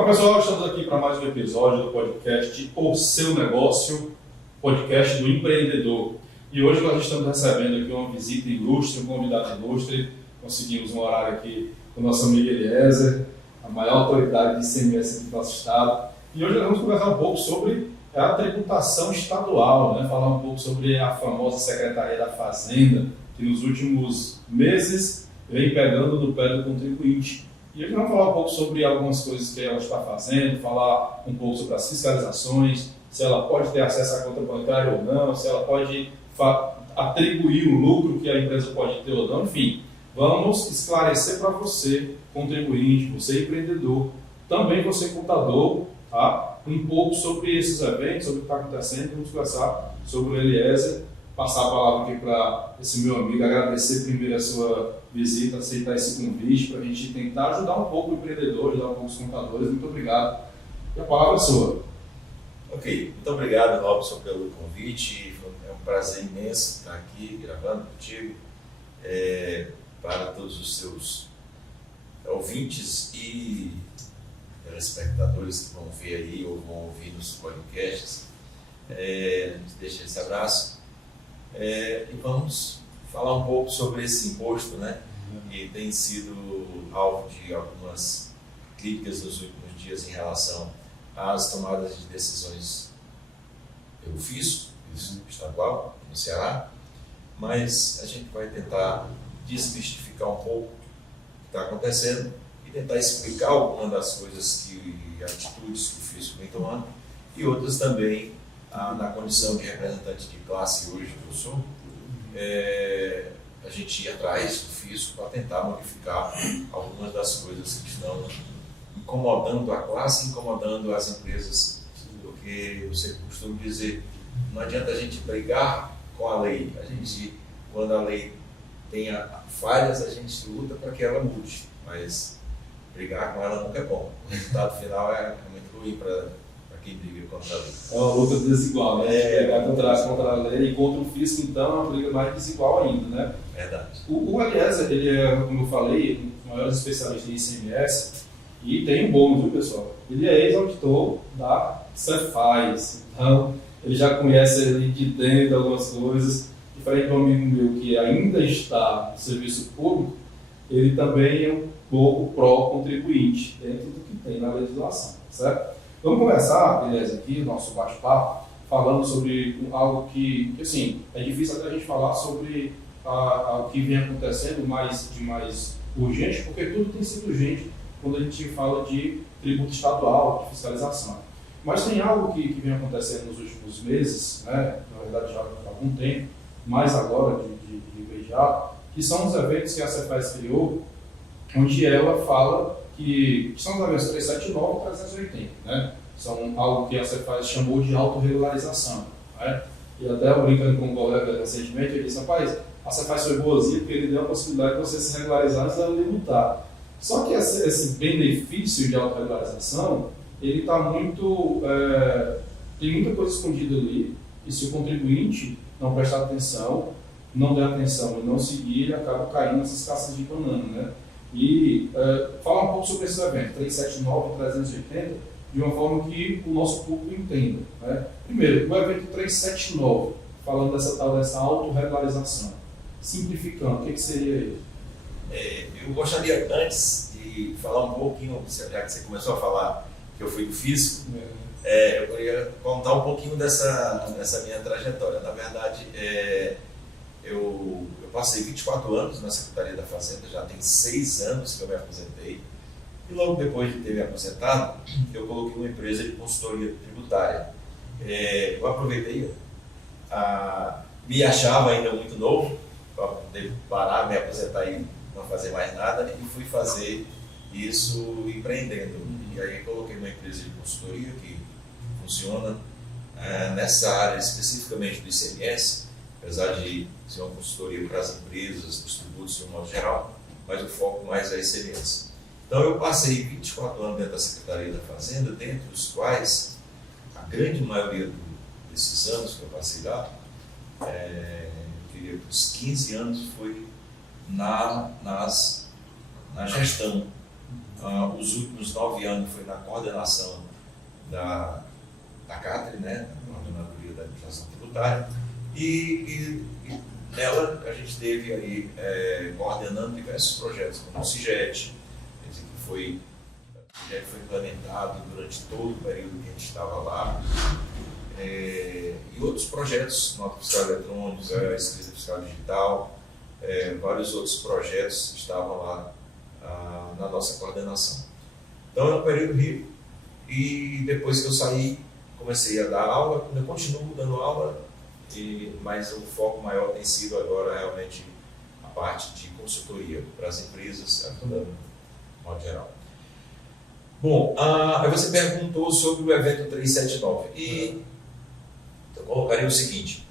Olá pessoal, estamos aqui para mais um episódio do podcast O Seu Negócio, podcast do empreendedor. E hoje nós estamos recebendo aqui uma visita ilustre, um convidado ilustre. Conseguimos um horário aqui com o nosso amigo Eliezer, a maior autoridade de ICMS aqui do nosso estado. E hoje nós vamos conversar um pouco sobre a tributação estadual, falar um pouco sobre a famosa Secretaria da Fazenda, que nos últimos meses vem pegando no pé do contribuinte. E hoje vamos falar um pouco sobre algumas coisas que ela está fazendo, falar um pouco sobre as fiscalizações, se ela pode ter acesso à conta bancária ou não, se ela pode atribuir o lucro que a empresa pode ter ou não, enfim. Vamos esclarecer para você, contribuinte, você empreendedor, também você contador, tá? Um pouco sobre esses eventos, sobre o que está acontecendo. Vamos conversar sobre o Eliezer, passar a palavra aqui para esse meu amigo, agradecer primeiro a sua visita, aceitar esse convite para a gente tentar ajudar um pouco o empreendedor, ajudar um pouco os contadores. Muito obrigado. E a palavra é sua. Ok, muito obrigado, Robson, pelo convite. É um prazer imenso estar aqui gravando contigo, para todos os seus ouvintes e telespectadores que vão ver aí ou vão ouvir nos podcasts. A gente deixa esse abraço e vamos falar um pouco sobre esse imposto, que tem sido alvo de algumas críticas nos últimos dias em relação às tomadas de decisões pelo fisco estadual no Ceará, mas a gente vai tentar desmistificar um pouco o que está acontecendo e tentar explicar algumas das coisas atitudes que o fisco vem tomando e outras também na condição de representante de classe hoje que eu sou. A gente ir atrás do fisco para tentar modificar algumas das coisas que estão incomodando a classe, incomodando as empresas, porque você costuma dizer, não adianta a gente brigar com a lei, quando a lei tenha falhas, a gente luta para que ela mude, mas brigar com ela nunca é bom. O resultado final é muito ruim para quem briga contra a lei. É uma luta desigual, brigar contra a lei e contra o fisco, então, é uma briga mais desigual ainda, Verdade. O Eliezer, ele é, como eu falei, um dos maiores especialistas em ICMS e tem um bônus, viu, pessoal? Ele é ex-auditor da Cefaz, então ele já conhece ali de dentro algumas coisas. Diferente de um amigo meu que ainda está no serviço público, ele também é um pouco pró-contribuinte dentro do que tem na legislação, certo? Vamos começar, beleza, aqui, o nosso bate-papo, falando sobre algo que assim, é difícil até a gente falar sobre o que vem acontecendo de mais urgente, porque tudo tem sido urgente quando a gente fala de tributo estadual, de fiscalização. Mas tem algo que vem acontecendo nos últimos meses, na verdade já há algum tempo, mais agora de imediato, que são os eventos que a Cefaz criou, onde ela fala que são os eventos 379 e 380, São algo que a Cefaz chamou de autorregularização, E até eu brincando com um colega recentemente, ele disse, rapaz, a Cefaz foi boazinha porque ele deu a possibilidade de você se regularizar antes dela multar. Só que esse benefício de autorregularização, ele está muito... tem muita coisa escondida ali, e se o contribuinte não prestar atenção, não der atenção e não seguir, ele acaba caindo nessas cascas de banana, E falar um pouco sobre esse evento, 379 e 380, de uma forma que o nosso público entenda. Primeiro, o evento 379, falando dessa autorregularização, simplificando, o que seria ele? Eu gostaria, antes de falar um pouquinho, já que você começou a falar que eu fui do fisco, eu queria contar um pouquinho dessa minha trajetória. Na verdade, eu passei 24 anos na Secretaria da Fazenda, já tem 6 anos que eu me aposentei. E logo depois de ter me aposentado, eu coloquei uma empresa de consultoria tributária. Eu aproveitei, me achava ainda muito novo, para poder parar, me aposentar e não fazer mais nada, e fui fazer isso empreendendo. E aí coloquei uma empresa de consultoria que funciona nessa área especificamente do ICMS, apesar de ser uma consultoria para as empresas, dos tributos de um modo geral, mas o foco mais é ICMS. Então eu passei 24 anos dentro da Secretaria da Fazenda, dentre os quais a grande maioria desses anos que eu passei lá, eu diria que os 15 anos foi na gestão Os últimos 9 anos foi na coordenação da CATRI, né, da Coordenadoria da Administração Tributária, e nela a gente teve aí coordenando diversos projetos, como o CIGET, que foi implementado durante todo o período que a gente estava lá, e outros projetos, nota fiscal eletrônica, escrita fiscal digital, vários outros projetos estavam lá na nossa coordenação. Então é um período rico, e depois que eu saí, comecei a dar aula, eu continuo dando aula, mas o foco maior tem sido agora realmente a parte de consultoria para as empresas, de modo geral. Bom, aí você perguntou sobre o evento 379, e eu colocaria o seguinte: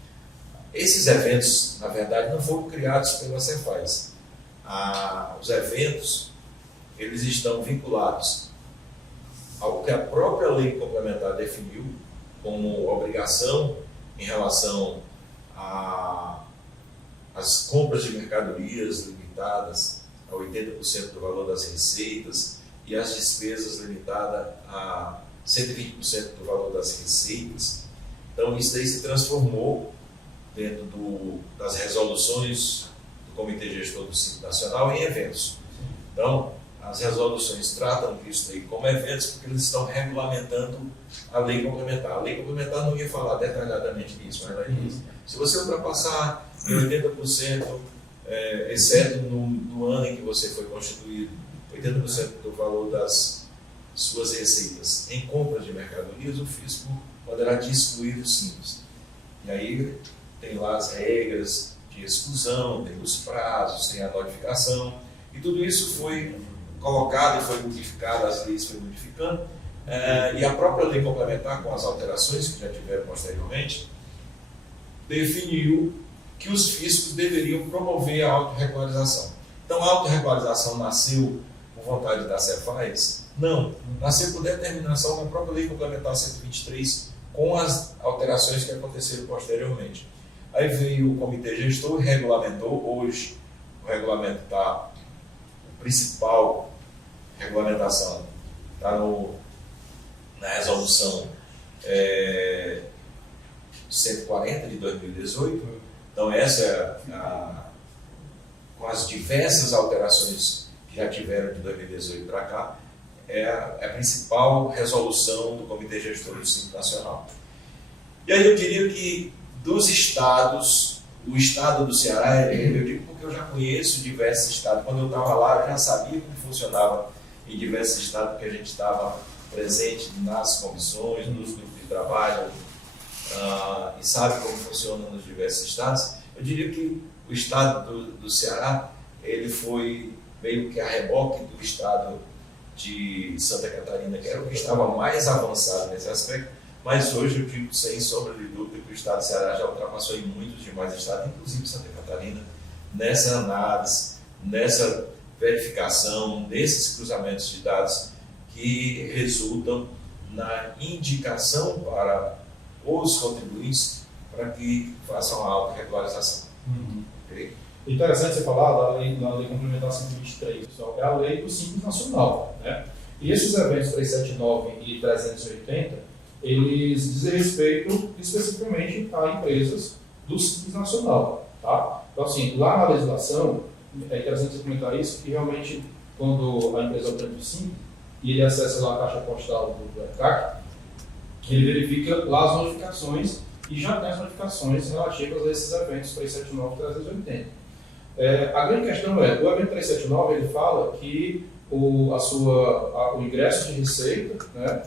esses eventos, na verdade, não foram criados pela Cefaz. Os eventos, eles estão vinculados ao que a própria lei complementar definiu como obrigação em relação às compras de mercadorias limitadas a 80% do valor das receitas e as despesas limitadas a 120% do valor das receitas. Então, isso daí se transformou dentro das resoluções do Comitê Gestor do Simples Nacional em eventos. Então, as resoluções tratam disso daí como eventos porque eles estão regulamentando a lei complementar. A lei complementar não ia falar detalhadamente disso, mas ela diz: se você ultrapassar em 80%, exceto no ano em que você foi constituído, 80% do valor das suas receitas em compras de mercadorias, o fisco poderá te excluir do Simples. E aí tem lá as regras de exclusão, tem os prazos, tem a notificação, e tudo isso foi colocado e foi modificado, as leis foram modificando, e a própria lei complementar, com as alterações que já tiveram posteriormente, definiu que os fiscos deveriam promover a autorregularização. Então, a autorregularização nasceu por vontade da Cefaz? Não, nasceu por determinação da própria lei complementar 123, com as alterações que aconteceram posteriormente. Aí veio o Comitê Gestor e regulamentou. Hoje o regulamento está, a principal regulamentação está na resolução 140 de 2018. Então essa com as diversas alterações que já tiveram de 2018 para cá, é a principal resolução do Comitê Gestor do Simples Nacional. E aí eu diria que dos estados, o estado do Ceará, eu digo porque eu já conheço diversos estados. Quando eu estava lá, eu já sabia como funcionava em diversos estados, porque a gente estava presente nas comissões, nos grupos de trabalho, e sabe como funciona nos diversos estados. Eu diria que o estado do Ceará, ele foi meio que a reboque do estado de Santa Catarina, que era o que estava mais avançado nesse aspecto, mas hoje eu digo sem sombra de dúvida que o estado do Ceará já ultrapassou em muitos demais estados, inclusive Santa Catarina, nessa análise, nessa verificação desses cruzamentos de dados que resultam na indicação para os contribuintes para que façam a autorregularização. Okay? Interessante você falar da lei complementar 123, pessoal, é a lei do Simples Nacional, né? E esses eventos 379 e 380, eles dizem respeito especificamente a empresas do Simples Nacional, tá? Então, assim, lá na legislação, é interessante você comentar isso, que realmente, quando a empresa obtém o Simples, e ele acessa lá a caixa postal do ECAC, ele verifica lá as notificações e já tem as notificações relativas a esses eventos 379 e 380. A grande questão o evento 379 ele fala que o ingresso de receita, né,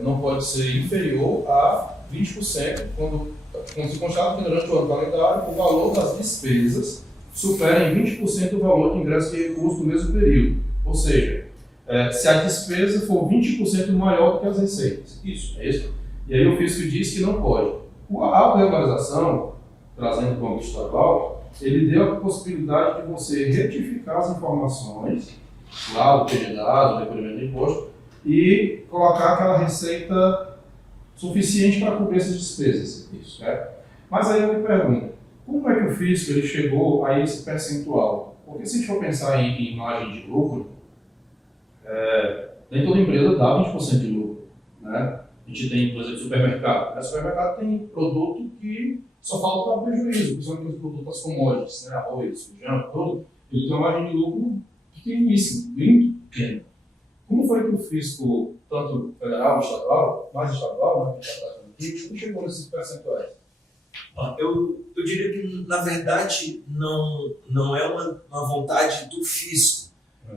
não pode ser inferior a 20% quando se constata que durante o ano calendário o valor das despesas superem 20% do valor de ingresso de recurso no mesmo período. Ou seja, se a despesa for 20% maior do que as receitas. Isso, é isso. E aí o fisco diz que não pode. A autorregularização, trazendo para o âmbito estadual, ele deu a possibilidade de você retificar as informações lá do PGDA, do recolhimento de imposto, e colocar aquela receita suficiente para cobrir essas despesas. Isso, né? Mas aí eu me pergunto, como é que o fisco ele chegou a esse percentual? Porque se a gente for pensar em margem de lucro, Nem toda empresa dá 20% de lucro, né? A gente tem, por exemplo, supermercado. O supermercado tem produto que só falta dar prejuízo, principalmente os produtos das commodities, né? Arroz, feijão, tudo. Ele tem uma margem de lucro pequeníssima, bem pequena. Como foi que o fisco, tanto federal, estadual, mais estadual, né, que está tratando aqui, como chegou nesses percentuais? Eu diria que, na verdade, não é uma vontade do fisco.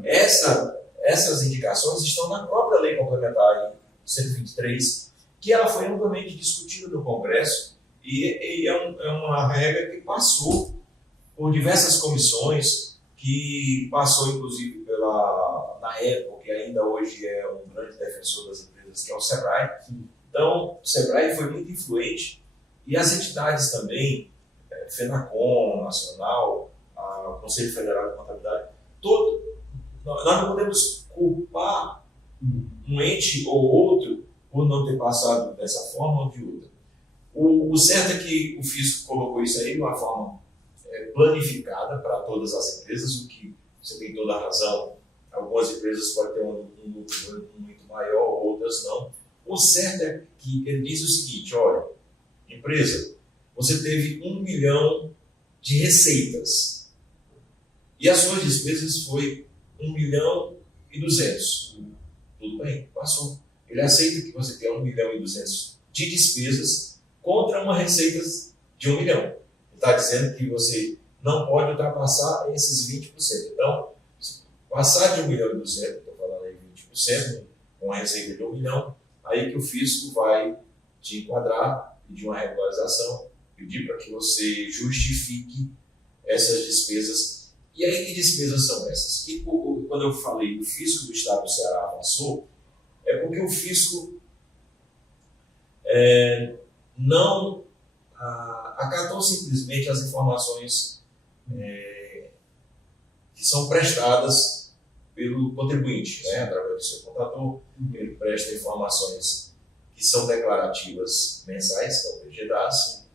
Essas indicações estão na própria Lei Complementar 123, que ela foi amplamente discutida no Congresso e é uma regra que passou por diversas comissões, que passou, inclusive, na época, que ainda hoje é um grande defensor das empresas, que é o SEBRAE. Então, o SEBRAE foi muito influente e as entidades também, FENACOM, Nacional, o Conselho Federal de Contabilidade, nós não podemos culpar um ente ou outro por não ter passado dessa forma ou de outra. O certo é que o fisco colocou isso aí de uma forma planificada para todas as empresas, o que você tem toda a razão. Algumas empresas podem ter um lucro muito maior, outras não. O certo é que ele diz o seguinte: olha, empresa, você teve 1 milhão de receitas e as suas despesas foi 1.200.000. Tudo bem, passou. Ele aceita que você tenha 1.200.000 de despesas contra uma receita de 1 milhão. Ele está dizendo que você não pode ultrapassar esses 20%. Então, se passar de 1.200.000, estou falando aí 20%, com uma receita de 1 milhão, aí que o fisco vai te enquadrar, pedir uma regularização, pedir para que você justifique essas despesas. E aí, que despesas são essas? E quando eu falei do fisco do Estado do Ceará avançou, é porque o fisco não acatou simplesmente as informações que são prestadas pelo contribuinte, né? Através do seu contador. Ele presta informações que são declarativas mensais, que é o PGDAS,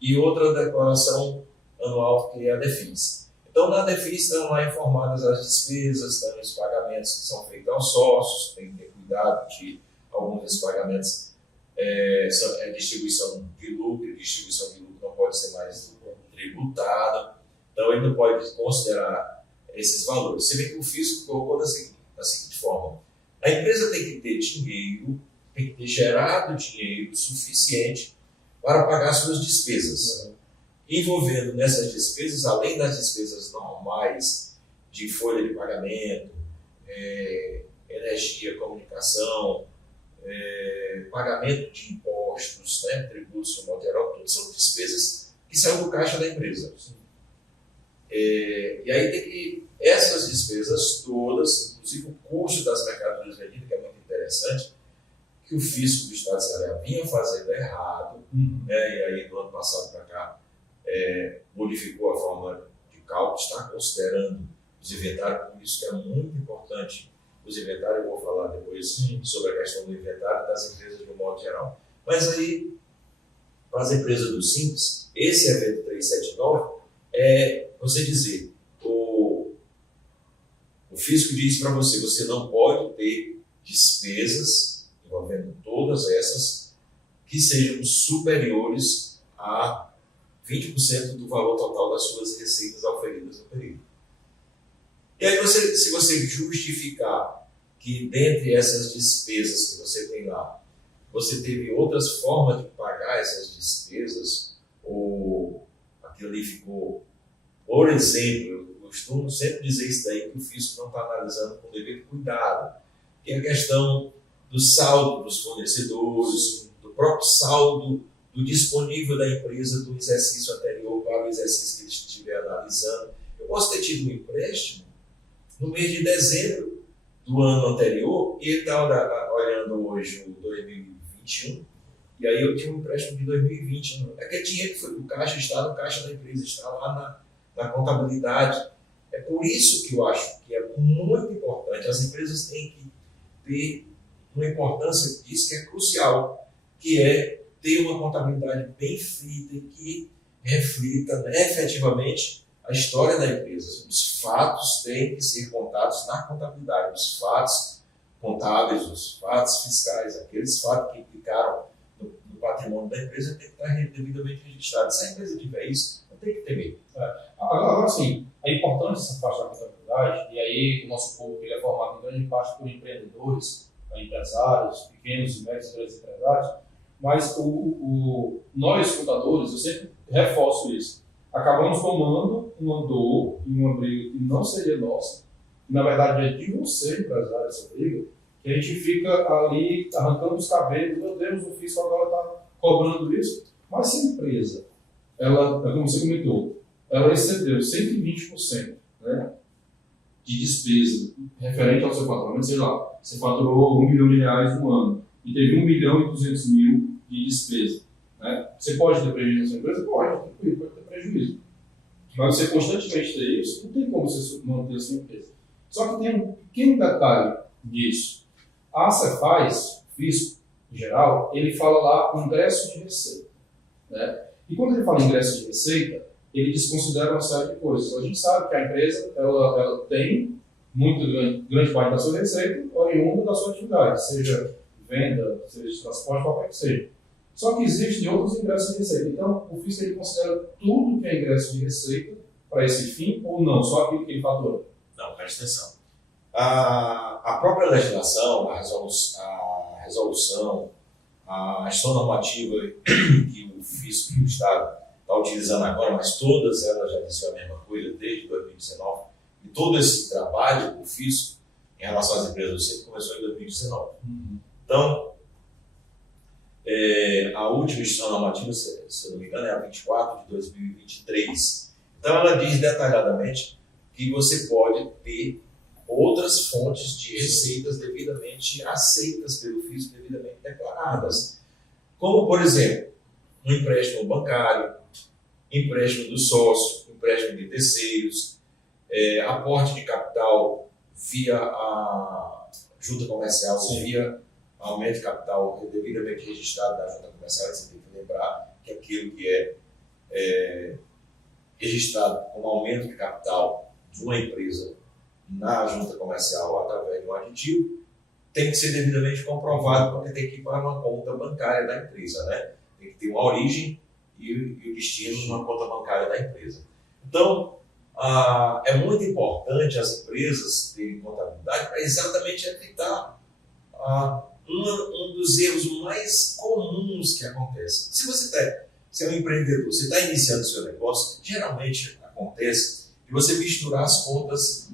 e outra declaração anual, que é a DEFIS. Então, na DEFIS estão lá informadas as despesas, estão os pagamentos que são feitos aos sócios, tem que ter cuidado de alguns desses pagamentos, distribuição de lucro, e distribuição de lucro não pode ser mais tributada, então ele não pode considerar esses valores. Você vê que o fisco colocou da seguinte forma: a empresa tem que ter dinheiro, tem que ter gerado dinheiro suficiente para pagar suas despesas. Envolvendo nessas despesas, além das despesas normais de folha de pagamento, energia, comunicação, pagamento de impostos, né, tributos no modo geral, tudo são despesas que saem do caixa da empresa. E aí tem que, essas despesas todas, inclusive o custo das mercadorias vendidas, que é muito interessante, que o fisco do Estado de Ceará vinha fazendo errado, né, e aí do ano passado para cá, modificou a forma de cálculo, está considerando os inventários, por isso que é muito importante os inventários. Eu vou falar depois sobre a questão do inventário das empresas de um modo geral. Mas aí, para as empresas do Simples, esse evento 379 é você dizer, o fisco diz para você, você não pode ter despesas envolvendo todas essas que sejam superiores a 20% do valor total das suas receitas auferidas no período. E aí, se você justificar que dentre essas despesas que você tem lá, você teve outras formas de pagar essas despesas, ou aquilo ali ficou, por exemplo, eu costumo sempre dizer isso daí, que o fisco não está analisando com devido cuidado, que é a questão do saldo dos fornecedores, do próprio saldo do disponível da empresa do exercício anterior para o exercício que ele estiver analisando. Eu posso ter tido um empréstimo no mês de dezembro do ano anterior e ele está olhando hoje o 2021, e aí eu tinha um empréstimo de 2020. Aquele dinheiro que foi para o caixa, está no caixa da empresa, está lá na contabilidade. É por isso que eu acho que é muito importante. As empresas têm que ter uma importância disso que é crucial, que é ter uma contabilidade bem feita e que reflita, né, efetivamente a história da empresa. Os fatos têm que ser contados na contabilidade. Os fatos contábeis, os fatos fiscais, aqueles fatos que implicaram no patrimônio da empresa, tem que estar devidamente registrado. Se a empresa tiver isso, não tem que temer. Agora, sim, é importante essa parte da contabilidade, e aí o nosso público ele é formado em grande parte por empreendedores, empresários, pequenos e médios grandes empresários, mas nós, contadores, eu sempre reforço isso, acabamos tomando uma dor e uma briga que não seria nossa, que na verdade é de você, empresário, essa briga, que a gente fica ali arrancando os cabelos, meu Deus, o fisco agora está cobrando isso, mas se a empresa, ela, como você comentou, ela excedeu 120%, né, de despesa referente ao seu faturamento, sei lá, você faturou R$1 milhão no ano e teve 1.200.000 de despesa, né? Você pode ter prejuízo na sua empresa? Pode ter prejuízo. Mas você constantemente ter isso, não tem como você manter a sua empresa. Só que tem um pequeno detalhe disso. A Cefaz, o fisco em geral, ele fala lá ingresso de receita, né? E quando ele fala ingresso de receita, ele desconsidera uma série de coisas. A gente sabe que a empresa ela tem muito grande parte da sua receita oriunda da sua atividade, seja venda, seja transporte, qualquer que seja. Só que existem outros ingressos de receita. Então, o fisco ele considera tudo que é ingresso de receita para esse fim ou não, só aquilo que ele fatura? Não, preste atenção. A própria legislação, a resolução, a gestão normativa que o fisco e o Estado está utilizando agora, mas todas elas já diziam a mesma coisa desde 2019, e todo esse trabalho do fisco em relação às empresas sempre começou em 2019. Então, a última gestão normativa, se eu não me engano, é a 24 de 2023. Então, ela diz detalhadamente que você pode ter outras fontes de receitas devidamente aceitas pelo fisco, devidamente declaradas. Como, por exemplo, um empréstimo bancário, empréstimo do sócio, empréstimo de terceiros, aporte de capital via a junta comercial, via aumento de capital devidamente registrado na junta comercial. Você tem que lembrar que aquilo que é registrado como aumento de capital de uma empresa na junta comercial através de um aditivo tem que ser devidamente comprovado, porque tem que ir para uma conta bancária da empresa, né? Tem que ter uma origem e o destino numa conta bancária da empresa. Então, é muito importante as empresas terem contabilidade para exatamente evitar um dos erros mais comuns que acontece. Se você é um empreendedor, você está iniciando o seu negócio, geralmente acontece de você misturar as contas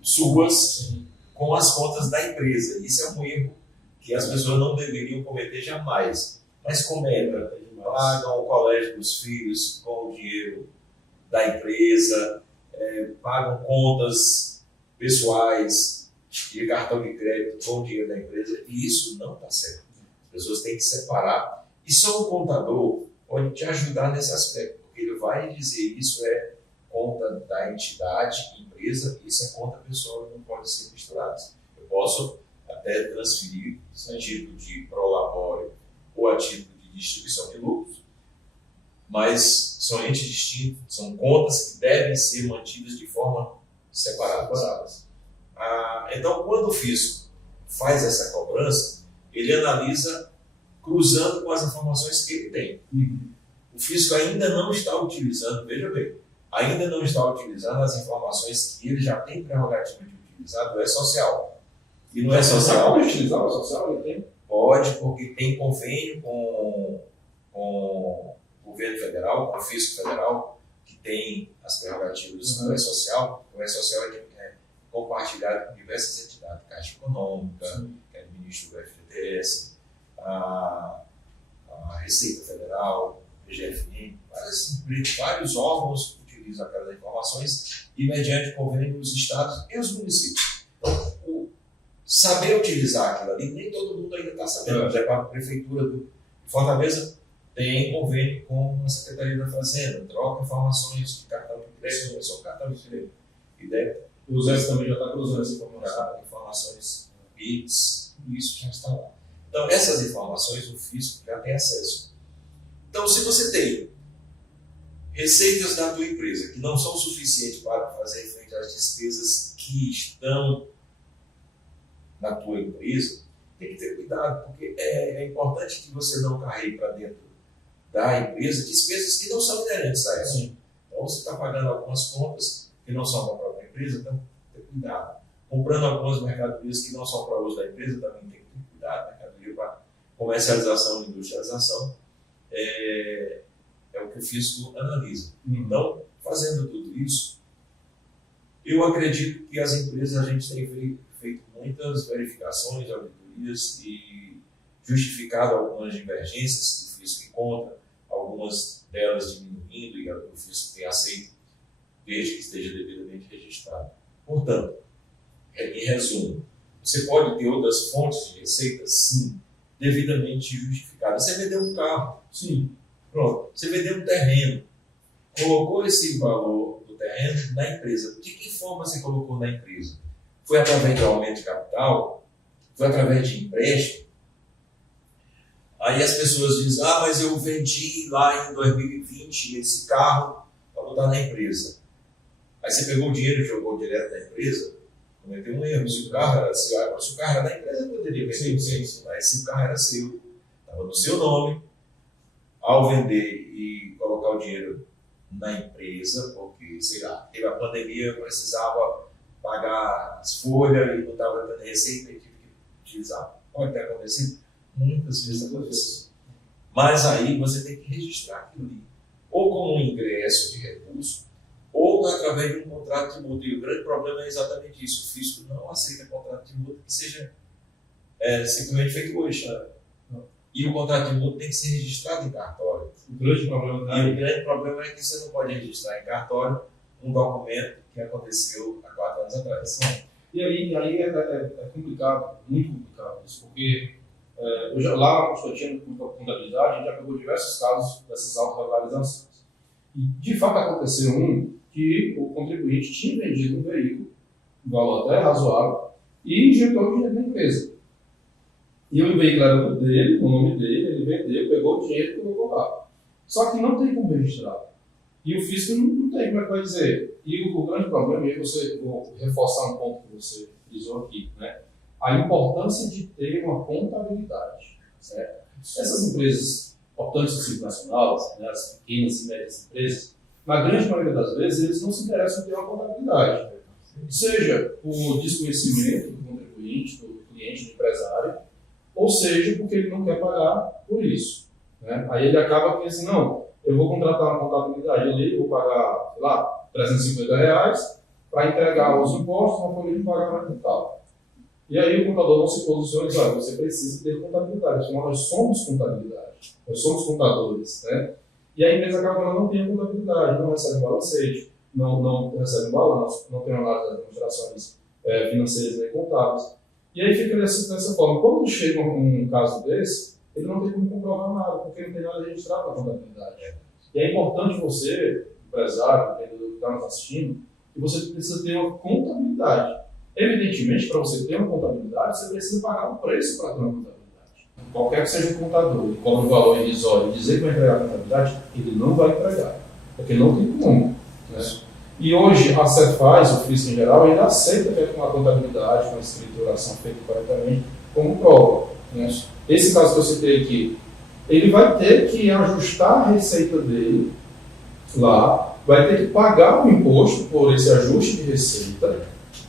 suas com as contas da empresa. Isso é um erro que as pessoas não deveriam cometer jamais, mas cometem. Pagam o colégio dos filhos com o dinheiro da empresa, pagam contas pessoais de cartão de crédito com o dinheiro da empresa, e isso não está certo. As pessoas têm que separar, e só o contador pode te ajudar nesse aspecto, porque ele vai dizer isso é conta da entidade, empresa, isso é conta pessoal, não pode ser misturados. Eu posso até transferir a título de prolabore ou a título de distribuição de lucros, mas são entes distintos, são contas que devem ser mantidas de forma separada. Então, quando o fisco faz essa cobrança, ele analisa cruzando com as informações que ele tem. O fisco ainda não está utilizando, veja bem, ainda não está utilizando as informações que ele já tem prerrogativa de utilizar do E-Social. E no E-Social... Pode utilizar o E-Social? Ele tem? Pode, porque tem convênio com o governo federal, com o fisco federal, que tem as prerrogativas do E-Social. O E-Social é compartilhado com diversas entidades, Caixa Econômica, que administra o FGTS, a Receita Federal, PGFN, vários órgãos utilizam aquelas informações e, mediante convênio, os estados e os municípios. Então, saber utilizar aquilo ali, nem todo mundo ainda está sabendo. Por exemplo, a Prefeitura de Fortaleza tem convênio com a Secretaria da Fazenda, troca informações de cartão de crédito, não é só cartão de crédito e débito. O Zé também já está cruzando essa informação. Informações BITS, tudo isso já está lá. Então, essas informações o fisco já tem acesso. Então, se você tem receitas da tua empresa que não são suficientes para fazer frente às despesas que estão na tua empresa, tem que ter cuidado, porque é importante que você não carregue para dentro da empresa despesas que não são inerentes a ela. Sim. Então você está pagando algumas contas que não são da própria empresa, então tem que ter cuidado. Comprando algumas mercadorias que não são para uso da empresa, também tem que ter cuidado. Mercadoria para comercialização e industrialização é o que o fisco analisa. Então, fazendo tudo isso, eu acredito que as empresas, a gente tem feito muitas verificações, auditorias e justificado algumas divergências que o fisco encontra, algumas delas diminuindo e o fisco tem aceito, desde que esteja devidamente registrado. Portanto, em resumo, você pode ter outras fontes de receita? Sim, devidamente justificadas. Você vendeu um carro? Sim. Pronto. Você vendeu um terreno, colocou esse valor do terreno na empresa. De que forma você colocou na empresa? Foi através de aumento de capital? Foi através de empréstimo? Aí as pessoas dizem, mas eu vendi lá em 2020 esse carro para botar na empresa. Aí você pegou o dinheiro e jogou direto na empresa, cometeu um erro. Se o carro era seu, se o carro era da empresa, poderia vender. Sim. Mas se o carro era seu, estava no seu nome, ao vender e colocar o dinheiro na empresa, porque, sei lá, teve a pandemia, eu precisava pagar as folhas e não estava dando receita e tive que utilizar. Pode ter acontecido? Muitas vezes acontece. Mas aí você tem que registrar aquilo ali, ou como um ingresso de recurso, ou através de um contrato de multa. E o grande problema é exatamente isso. O fisco não aceita contrato de multa que seja simplesmente feito hoje. E o contrato de multa tem que ser registrado em cartório. O grande problema é que você não pode registrar em cartório um documento que aconteceu há 4 anos atrás. E aí é complicado, muito complicado isso, porque lá na consultoria com contabilidade, a gente já pegou diversos casos dessas autorregularizações. E de fato aconteceu que o contribuinte tinha vendido um veículo, um valor até razoável, e injetou dinheiro na empresa. E o veículo era dele, o nome dele, ele vendeu, pegou o dinheiro e colocou lá. Só que não tem como registrar. E o fisco não tem como é que vai dizer. E o grande problema, e aí vou reforçar um ponto que você frisou aqui, né? A importância de ter uma contabilidade. Certo? Essas empresas importantes do Simples Nacional, né, as pequenas e médias empresas, na grande maioria das vezes, eles não se interessam em ter uma contabilidade. Seja por desconhecimento do contribuinte, do cliente, do empresário, ou seja, porque ele não quer pagar por isso. Né? Aí ele acaba pensando, não, eu vou contratar uma contabilidade ali, vou pagar, sei lá, R$350 para entregar os impostos, uma folha de pagamento e tal. E aí o contador não se posiciona e diz, olha, você precisa ter contabilidade, nós somos contabilidade, nós somos contadores. Né? E a empresa acaba não tem contabilidade, não recebe balancete, não recebe balanço, não tem análise das demonstrações financeiras nem contábeis. E aí fica dessa forma. Quando chega um caso desse, ele não tem como comprovar nada, porque não tem nada registrado na contabilidade. E é importante você, empresário, empreendedor que está nos assistindo, que você precisa ter uma contabilidade. Evidentemente, para você ter uma contabilidade, você precisa pagar um preço para ter uma contabilidade. Qualquer que seja o contador, e cobra um valor irrisório e dizer que vai entregar a contabilidade, ele não vai entregar, porque não tem como. Né? E hoje a Cefaz, o fisco em geral, ainda aceita ter uma contabilidade, uma escrituração feita corretamente, como prova. Né? Esse caso que eu citei aqui, ele vai ter que ajustar a receita dele lá, vai ter que pagar o imposto por esse ajuste de receita,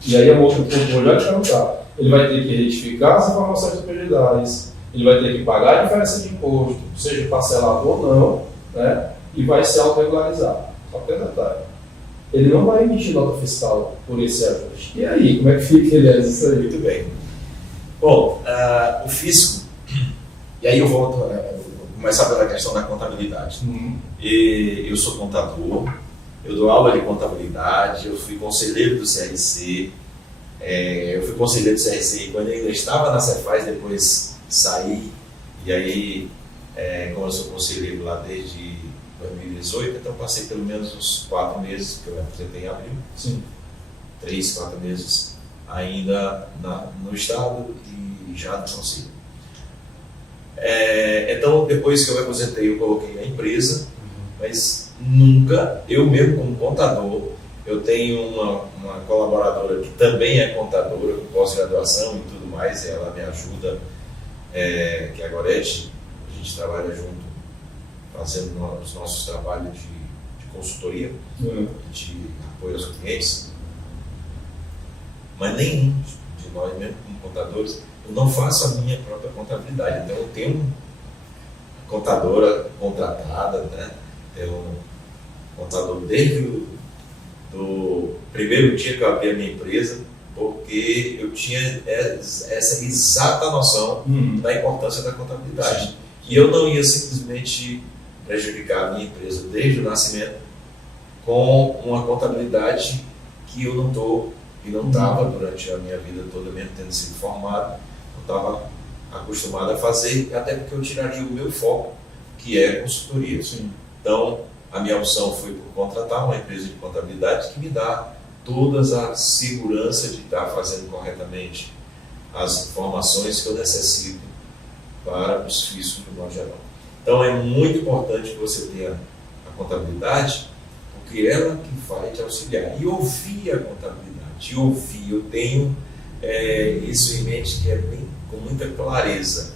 e aí a outra ponto já te perguntar, ele vai ter que retificar as informações superioridades, ele vai ter que pagar a diferença de imposto, seja parcelado ou não, né? E vai se autorregularizar. Só que detalhe, ele não vai emitir nota fiscal por esse ajuste. E aí, como é que fica isso aí? Muito bem. Bom, o fisco, e aí eu volto começar pela questão da contabilidade. Eu sou contador, eu dou aula de contabilidade, eu fui conselheiro do CRC, eu fui conselheiro do CRC quando eu ainda estava na Cefaz, depois saí, e aí, como eu sou conselheiro lá desde 2018, então passei pelo menos uns 4 meses, porque eu me aposentei em abril. Sim. 3, 4 meses ainda no Estado e já no Conselho. Então, depois que eu me aposentei, eu coloquei a empresa, mas nunca, eu mesmo como contador, eu tenho uma colaboradora que também é contadora, com pós-graduação e tudo mais, ela me ajuda, que é a Gorete, a gente trabalha junto, fazendo os nossos trabalhos de consultoria, de apoio aos clientes, mas nenhum de nós, mesmo como contadores, eu não faço a minha própria contabilidade. Então eu tenho uma contadora contratada, né? Tenho um contador desde do primeiro dia que eu abri a minha empresa, porque eu tinha essa exata noção da importância da contabilidade. Sim. E eu não ia simplesmente prejudicar a minha empresa desde o nascimento com uma contabilidade que eu não estou e não estava durante a minha vida toda, mesmo tendo sido formado, não estava acostumado a fazer, até porque eu tiraria o meu foco, que é consultoria. Sim. Então, a minha opção foi por contratar uma empresa de contabilidade que me dá todas a segurança de estar fazendo corretamente as informações que eu necessito para os fiscos do modo geral. Então, é muito importante que você tenha a contabilidade, porque ela que vai te auxiliar. E ouvir a contabilidade, eu tenho isso em mente, que é bem, com muita clareza.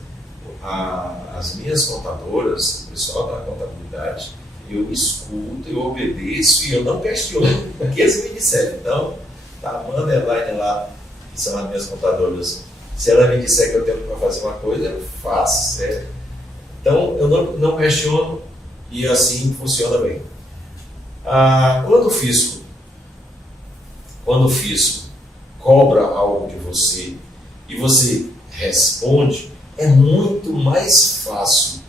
As minhas contadoras, o pessoal da contabilidade, eu escuto, eu obedeço e eu não questiono o que eles me disserem. Então, a Amanda e a Elaine lá, que são as minhas contadoras, se ela me disser que eu tenho para fazer uma coisa, eu faço, certo? Então, eu não questiono e assim funciona bem. Quando o fisco cobra algo de você e você responde, é muito mais fácil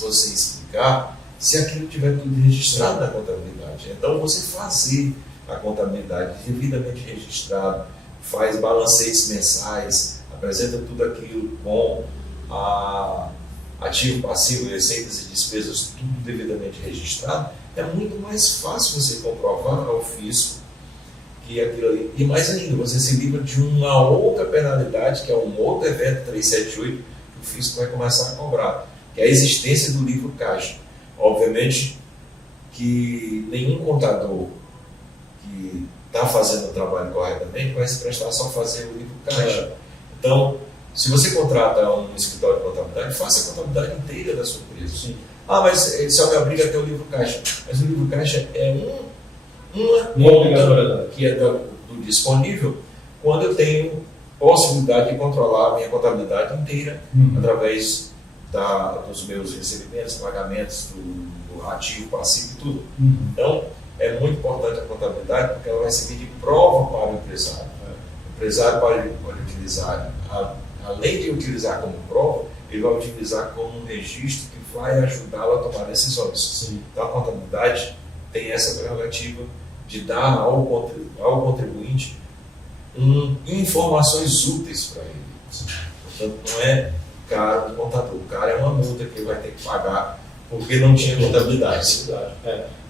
você explicar se aquilo tiver tudo registrado na contabilidade. Então, você fazer a contabilidade devidamente registrado, faz balanceios mensais, apresenta tudo aquilo com ativo, passivo, receitas e despesas, tudo devidamente registrado, é muito mais fácil você comprovar ao fisco que aquilo ali. E mais ainda, você se livra de uma outra penalidade, que é um outro evento 378, que o fisco vai começar a cobrar, que é a existência do livro caixa. Obviamente que nenhum contador que está fazendo o trabalho corretamente vai se prestar só a fazer o livro caixa. Então, se você contrata um escritório de contabilidade, faça a contabilidade inteira da sua empresa. Sim. Mas ele só me obriga a ter o livro caixa. Mas o livro caixa é uma conta que é do disponível quando eu tenho possibilidade de controlar a minha contabilidade inteira através dos meus recebimentos, pagamentos, do ativo, passivo e tudo. Então, é muito importante a contabilidade porque ela vai servir de prova para o empresário. O empresário pode utilizar, além de utilizar como prova, ele vai utilizar como um registro que vai ajudá-lo a tomar decisões. Sim. Então, a contabilidade tem essa prerrogativa de dar ao contribuinte informações úteis para ele. Sim. Portanto, não é caro o contador, o cara é uma multa que ele vai ter que pagar porque não tinha contabilidade.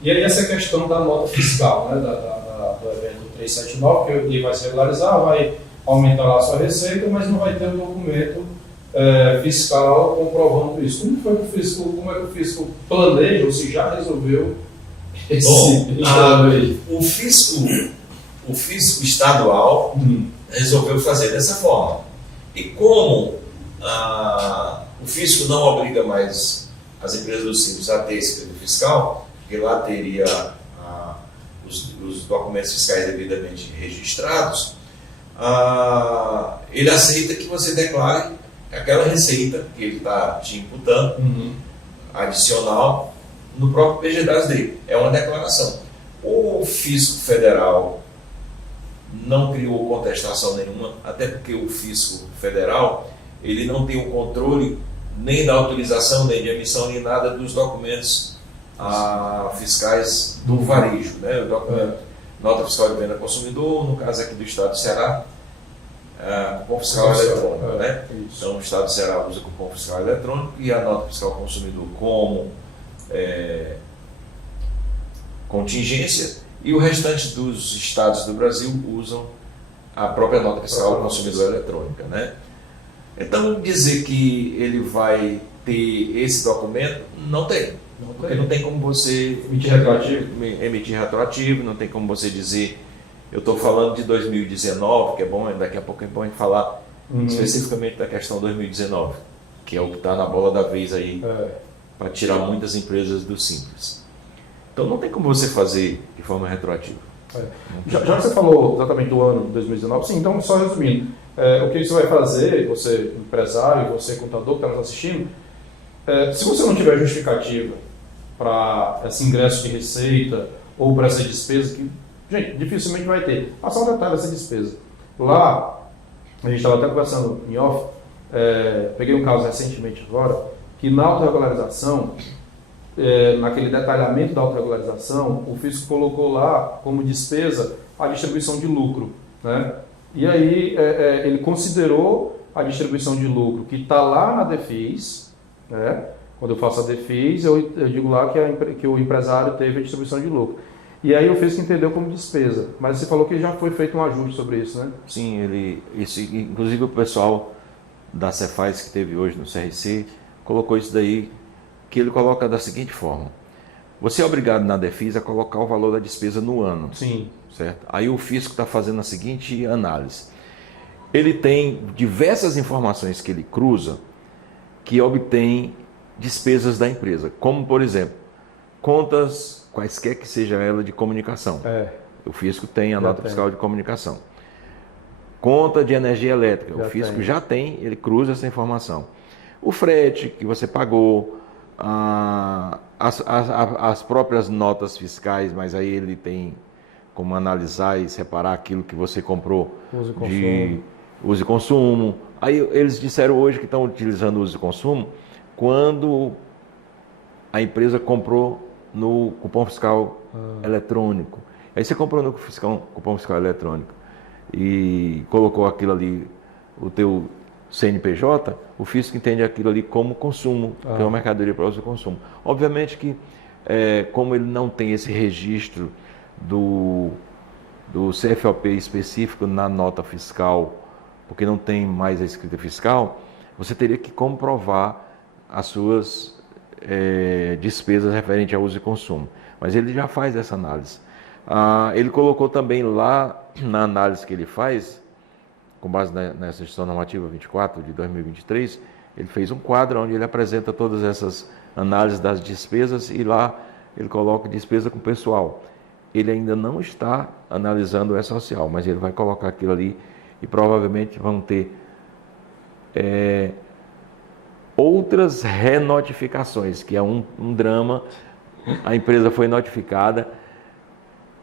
E aí essa questão da nota fiscal, né, do evento 379, que ele vai se regularizar, vai aumentar lá a sua receita, mas não vai ter um documento fiscal comprovando isso. Como é que o fisco planeja, ou se já resolveu o fisco estadual resolveu fazer dessa forma. E como o fisco não obriga mais as empresas do Simples a ter esse período fiscal, porque lá teria os documentos fiscais devidamente registrados, ele aceita que você declare aquela receita que ele está te imputando, adicional, no próprio PGDAS dele. É uma declaração. O fisco federal não criou contestação nenhuma, até porque o fisco federal ele não tem o controle nem da autorização, nem de emissão, nem nada dos documentos fiscais do varejo, né? O documento, nota fiscal de venda ao consumidor, no caso aqui do Estado do Ceará, cupom fiscal eletrônico, né? Então o Estado do Ceará usa cupom fiscal eletrônico e a nota fiscal ao consumidor como contingência, e o restante dos estados do Brasil usam a própria nota fiscal ao consumidor eletrônica, né? Então, dizer que ele vai ter esse documento, não tem. Não tem como você emitir retroativo, não tem como você dizer Eu estou falando de 2019, que é bom, daqui a pouco é bom a gente falar especificamente da questão 2019, que é o que está na bola da vez aí, para tirar muitas empresas do Simples. Então não tem como você fazer de forma retroativa. Já que você falou exatamente do ano de 2019, sim, então só resumindo, o que você vai fazer, você empresário, você contador que está nos assistindo, se você não tiver justificativa para esse ingresso de receita ou para essa despesa, que, gente, dificilmente vai ter. Mas só um detalhe dessa despesa. Lá, a gente estava até conversando em off, peguei um caso recentemente agora, que na autorregularização, naquele detalhamento da autorregularização, o fisco colocou lá como despesa a distribuição de lucro, né? E aí ele considerou a distribuição de lucro que está lá na DEFIS, né? Quando eu faço a DEFIS, eu digo lá que o empresário teve a distribuição de lucro. E aí o fisco entendeu como despesa. Mas você falou que já foi feito um ajuste sobre isso, né? Sim, inclusive o pessoal da Cefaz que teve hoje no CRC colocou isso daí, que ele coloca da seguinte forma: você é obrigado na DEFIS a colocar o valor da despesa no ano. Sim. Certo? Aí o fisco está fazendo a seguinte análise. Ele tem diversas informações que ele cruza que obtém despesas da empresa, como por exemplo, contas quaisquer que seja ela de comunicação. O fisco tem a nota fiscal de comunicação. Conta de energia elétrica, o fisco já tem, ele cruza essa informação. O frete que você pagou, as próprias notas fiscais, mas aí ele tem como analisar e separar aquilo que você comprou de uso e consumo. Aí eles disseram hoje que estão utilizando o uso e consumo quando a empresa comprou no cupom fiscal eletrônico. Aí você comprou no cupom fiscal eletrônico e colocou aquilo ali, o teu CNPJ, o fisco entende aquilo ali como consumo, que é uma mercadoria para uso e consumo. Obviamente que, como ele não tem esse registro do CFOP específico na nota fiscal, porque não tem mais a escrita fiscal, você teria que comprovar as suas despesas referentes ao uso e consumo. Mas ele já faz essa análise. Ele colocou também lá, na análise que ele faz, com base nessa instituição normativa 24 de 2023, ele fez um quadro onde ele apresenta todas essas análises das despesas e lá ele coloca despesa com pessoal. Ele ainda não está analisando o E-Social, mas ele vai colocar aquilo ali e provavelmente vão ter outras renotificações, que é um drama. A empresa foi notificada,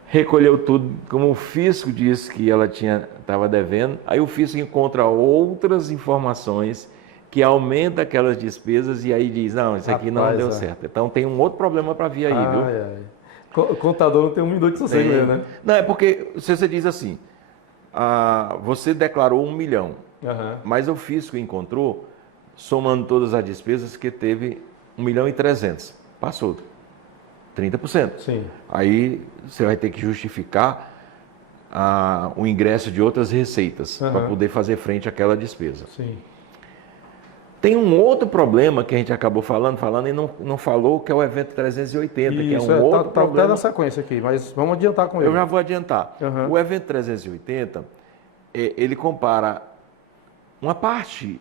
recolheu tudo, como o fisco disse que ela estava devendo, aí o fisco encontra outras informações que aumenta aquelas despesas e aí diz, não, isso aqui não deu certo. Então tem um outro problema para vir aí, viu? O contador não tem um minuto de sossego, né? Não, é porque se você diz assim, você declarou 1 milhão, mas o fisco encontrou, somando todas as despesas, que teve 1.300.000, passou 30%. Sim. Aí você vai ter que justificar o ingresso de outras receitas para poder fazer frente àquela despesa. Sim. Tem um outro problema que a gente acabou falando e não falou, que é o evento 380, que é um outro problema. Está na sequência aqui, mas vamos adiantar com ele. Eu já vou adiantar. O evento 380, ele compara uma parte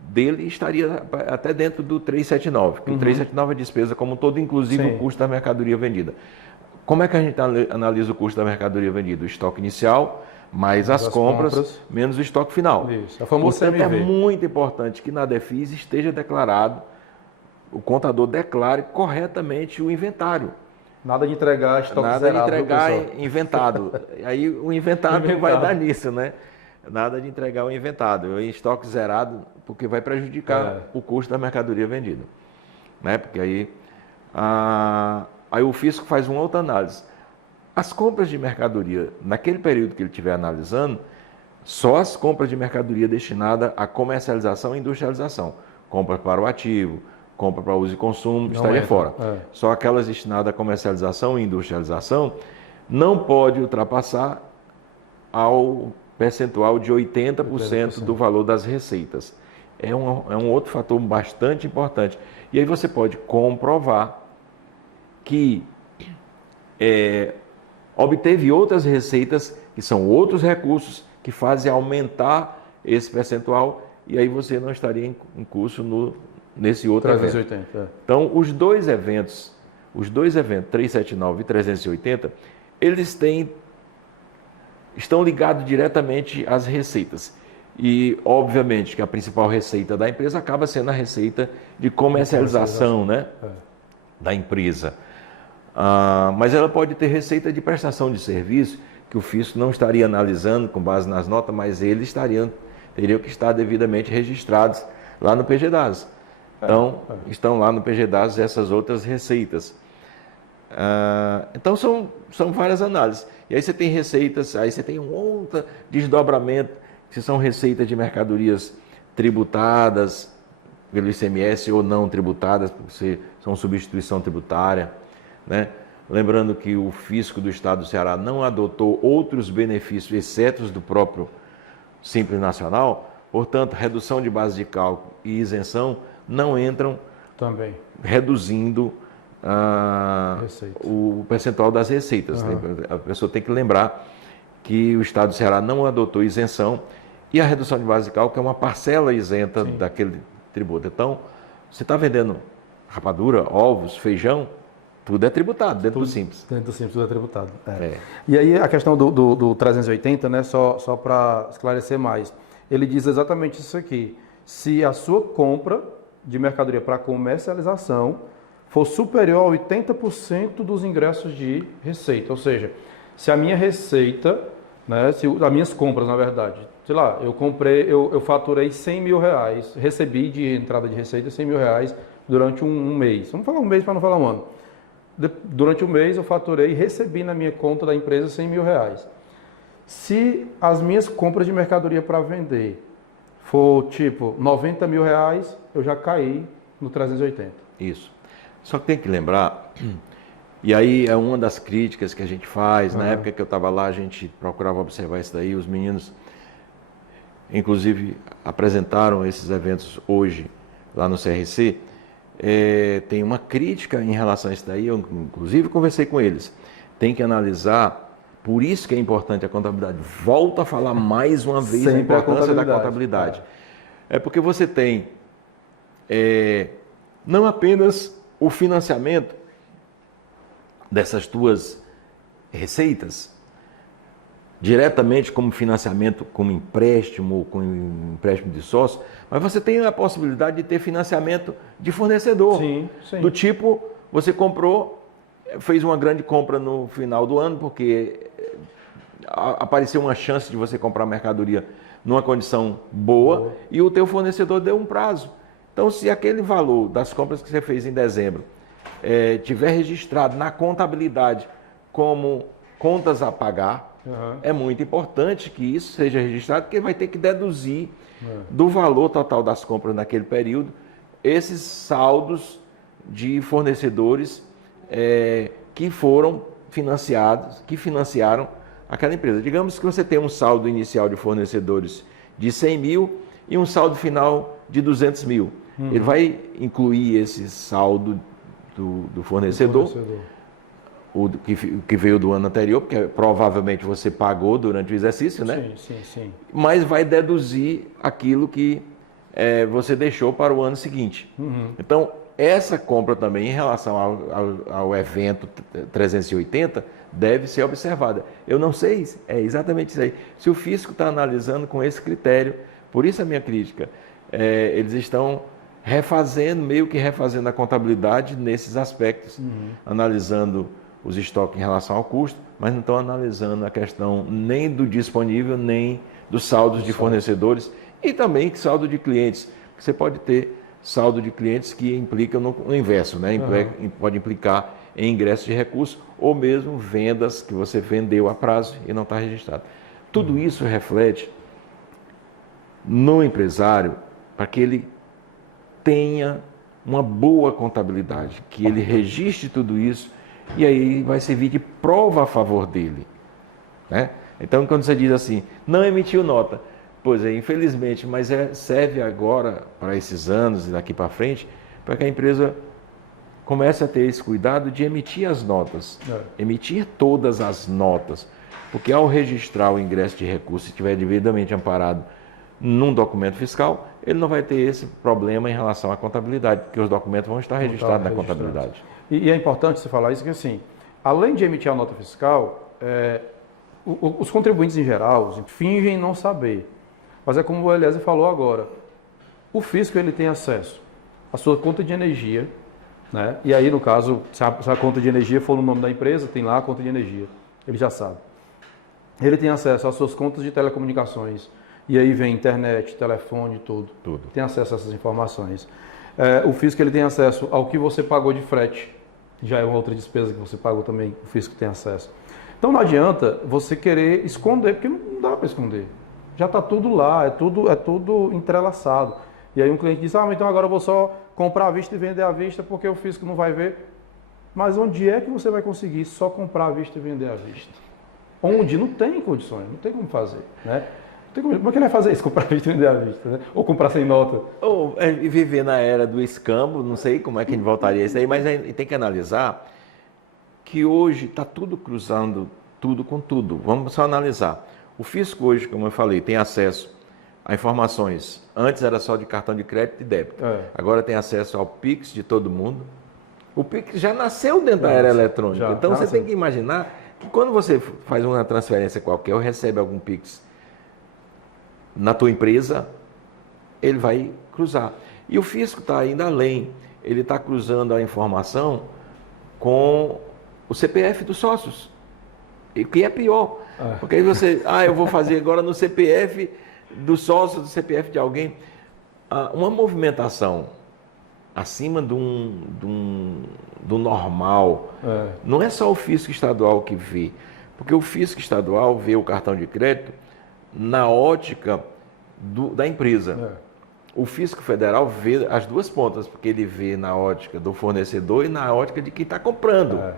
dele estaria até dentro do 379, porque o 379 é despesa como um todo, inclusive o custo da mercadoria vendida. Como é que a gente analisa o custo da mercadoria vendida? O estoque inicial, mais as compras, menos o estoque final. Isso, a famosa Portanto, é muito importante que na DEFIS esteja declarado, o contador declare corretamente o inventário. Nada de entregar estoque zerado. Nada de entregar inventado. Aí o inventário vai dar nisso, né? Nada de entregar o inventado, em estoque zerado, porque vai prejudicar o custo da mercadoria vendida. Né? Porque aí o fisco faz uma outra análise. As compras de mercadoria, naquele período que ele estiver analisando, só as compras de mercadoria destinadas à comercialização e industrialização. Compra para o ativo, compra para uso e consumo, estaria fora. Só aquelas destinadas à comercialização e industrialização não pode ultrapassar ao percentual de 80% do valor das receitas. É um outro fator bastante importante. E aí você pode comprovar que obteve outras receitas que são outros recursos que fazem aumentar esse percentual, e aí você não estaria em curso nesse outro 380, evento. Então, os dois eventos, 379 e 380, eles estão ligados diretamente às receitas. E, obviamente, que a principal receita da empresa acaba sendo a receita de comercialização, né, da empresa. Mas ela pode ter receita de prestação de serviço, que o fisco não estaria analisando com base nas notas, mas eles teriam que estar devidamente registrados lá no PGDAS. Então, estão lá no PGDAS essas outras receitas. Então, são várias análises. E aí você tem receitas, aí você tem um outro desdobramento, que são receitas de mercadorias tributadas pelo ICMS ou não tributadas, porque são substituição tributária, né? Lembrando que o fisco do Estado do Ceará não adotou outros benefícios, exceto os do próprio Simples Nacional, portanto, redução de base de cálculo e isenção não entram também reduzindo o percentual das receitas. A pessoa tem que lembrar que o Estado do Ceará não adotou isenção e a redução de base de cálculo é uma parcela isenta daquele tributo. Então, você está vendendo rapadura, ovos, feijão, tudo é tributado dentro do Simples. Dentro do Simples tudo é tributado. E aí a questão do 380, né, só para esclarecer mais, ele diz exatamente isso aqui. Se a sua compra de mercadoria para comercialização for superior a 80% dos ingressos de receita, ou seja, se a minha receita, né, as minhas compras, na verdade, sei lá, eu faturei 100 mil reais, recebi de entrada de receita 100 mil reais durante um mês. Vamos falar um mês para não falar um ano. Durante um mês eu faturei e recebi na minha conta da empresa 100 mil reais. Se as minhas compras de mercadoria para vender for tipo 90 mil reais, eu já caí no 380. Isso. Só que tem que lembrar, e aí é uma das críticas que a gente faz, na época que eu estava lá, a gente procurava observar isso daí, os meninos, inclusive, apresentaram esses eventos hoje lá no CRC, tem uma crítica em relação a isso daí, eu inclusive conversei com eles, tem que analisar, por isso que é importante a contabilidade, volto a falar mais uma vez a importância da contabilidade, é porque você tem não apenas o financiamento dessas tuas receitas, diretamente como financiamento, como empréstimo, com empréstimo de sócio, mas você tem a possibilidade de ter financiamento de fornecedor. Sim. Do tipo, você comprou, fez uma grande compra no final do ano, porque apareceu uma chance de você comprar mercadoria numa condição boa. E o teu fornecedor deu um prazo. Então, se aquele valor das compras que você fez em dezembro tiver registrado na contabilidade como contas a pagar, é muito importante que isso seja registrado, porque vai ter que deduzir do valor total das compras naquele período esses saldos de fornecedores que foram financiados, que financiaram aquela empresa. Digamos que você tem um saldo inicial de fornecedores de 100 mil e um saldo final de 200 mil. Ele vai incluir esse saldo do fornecedor, o que veio do ano anterior, porque provavelmente você pagou durante o exercício, né? Sim. Mas vai deduzir aquilo que você deixou para o ano seguinte. Então, essa compra também, em relação ao evento 380, deve ser observada. Eu não sei, é exatamente isso aí. Se o fisco está analisando com esse critério, por isso a minha crítica, eles estão meio que refazendo a contabilidade nesses aspectos, analisando os estoques em relação ao custo, mas não estão analisando a questão nem do disponível, nem dos saldos de fornecedores e também saldo de clientes. Você pode ter saldo de clientes que implicam no inverso, né? Pode implicar em ingresso de recursos ou mesmo vendas que você vendeu a prazo e não está registrado. Tudo isso reflete no empresário para que ele tenha uma boa contabilidade, que ele registre tudo isso e aí vai servir de prova a favor dele, né? Então, quando você diz assim, não emitiu nota, pois infelizmente, mas serve agora para esses anos e daqui para frente, para que a empresa comece a ter esse cuidado de emitir as notas, emitir todas as notas, Porque ao registrar o ingresso de recurso, se estiver devidamente amparado num documento fiscal, ele não vai ter esse problema em relação à contabilidade, porque os documentos vão estar registrados na contabilidade. E é importante você falar isso, que assim, além de emitir a nota fiscal, os contribuintes em geral fingem não saber. Mas é como o Eliezer falou agora, o fisco ele tem acesso à sua conta de energia, né? E aí, no caso, se a conta de energia for no nome da empresa, tem lá a conta de energia, ele já sabe. Ele tem acesso às suas contas de telecomunicações, e aí vem internet, telefone, tudo. Tem acesso a essas informações. O fisco ele tem acesso ao que você pagou de frete, já é uma outra despesa que você pagou também, o fisco tem acesso. Então não adianta você querer esconder, porque não dá para esconder. Já está tudo lá, é tudo entrelaçado. E aí um cliente diz, mas então agora eu vou só comprar à vista e vender à vista porque o fisco não vai ver. Mas onde é que você vai conseguir só comprar à vista e vender à vista? Onde não tem condições, não tem como fazer, né? Como é que ele vai fazer isso? Comprar à vista e vender à vista, né? Ou comprar sem nota. Ou viver na era do escambo, não sei como é que a gente voltaria a isso aí, mas tem que analisar que hoje está tudo cruzando tudo com tudo. Vamos só analisar. O fisco hoje, como eu falei, tem acesso a informações. Antes era só de cartão de crédito e débito. Agora tem acesso ao Pix de todo mundo. O Pix já nasceu dentro da era eletrônica. Então você tem que imaginar que quando você faz uma transferência qualquer ou recebe algum Pix na tua empresa, ele vai cruzar. E o fisco está ainda além. Ele está cruzando a informação com o CPF dos sócios. E o que é pior. Porque aí você, eu vou fazer agora no CPF do sócio, do CPF de alguém. Uma movimentação acima do normal. Não é só o fisco estadual que vê. Porque o fisco estadual vê o cartão de crédito na ótica da empresa. O fisco federal vê as duas pontas, porque ele vê na ótica do fornecedor e na ótica de quem está comprando.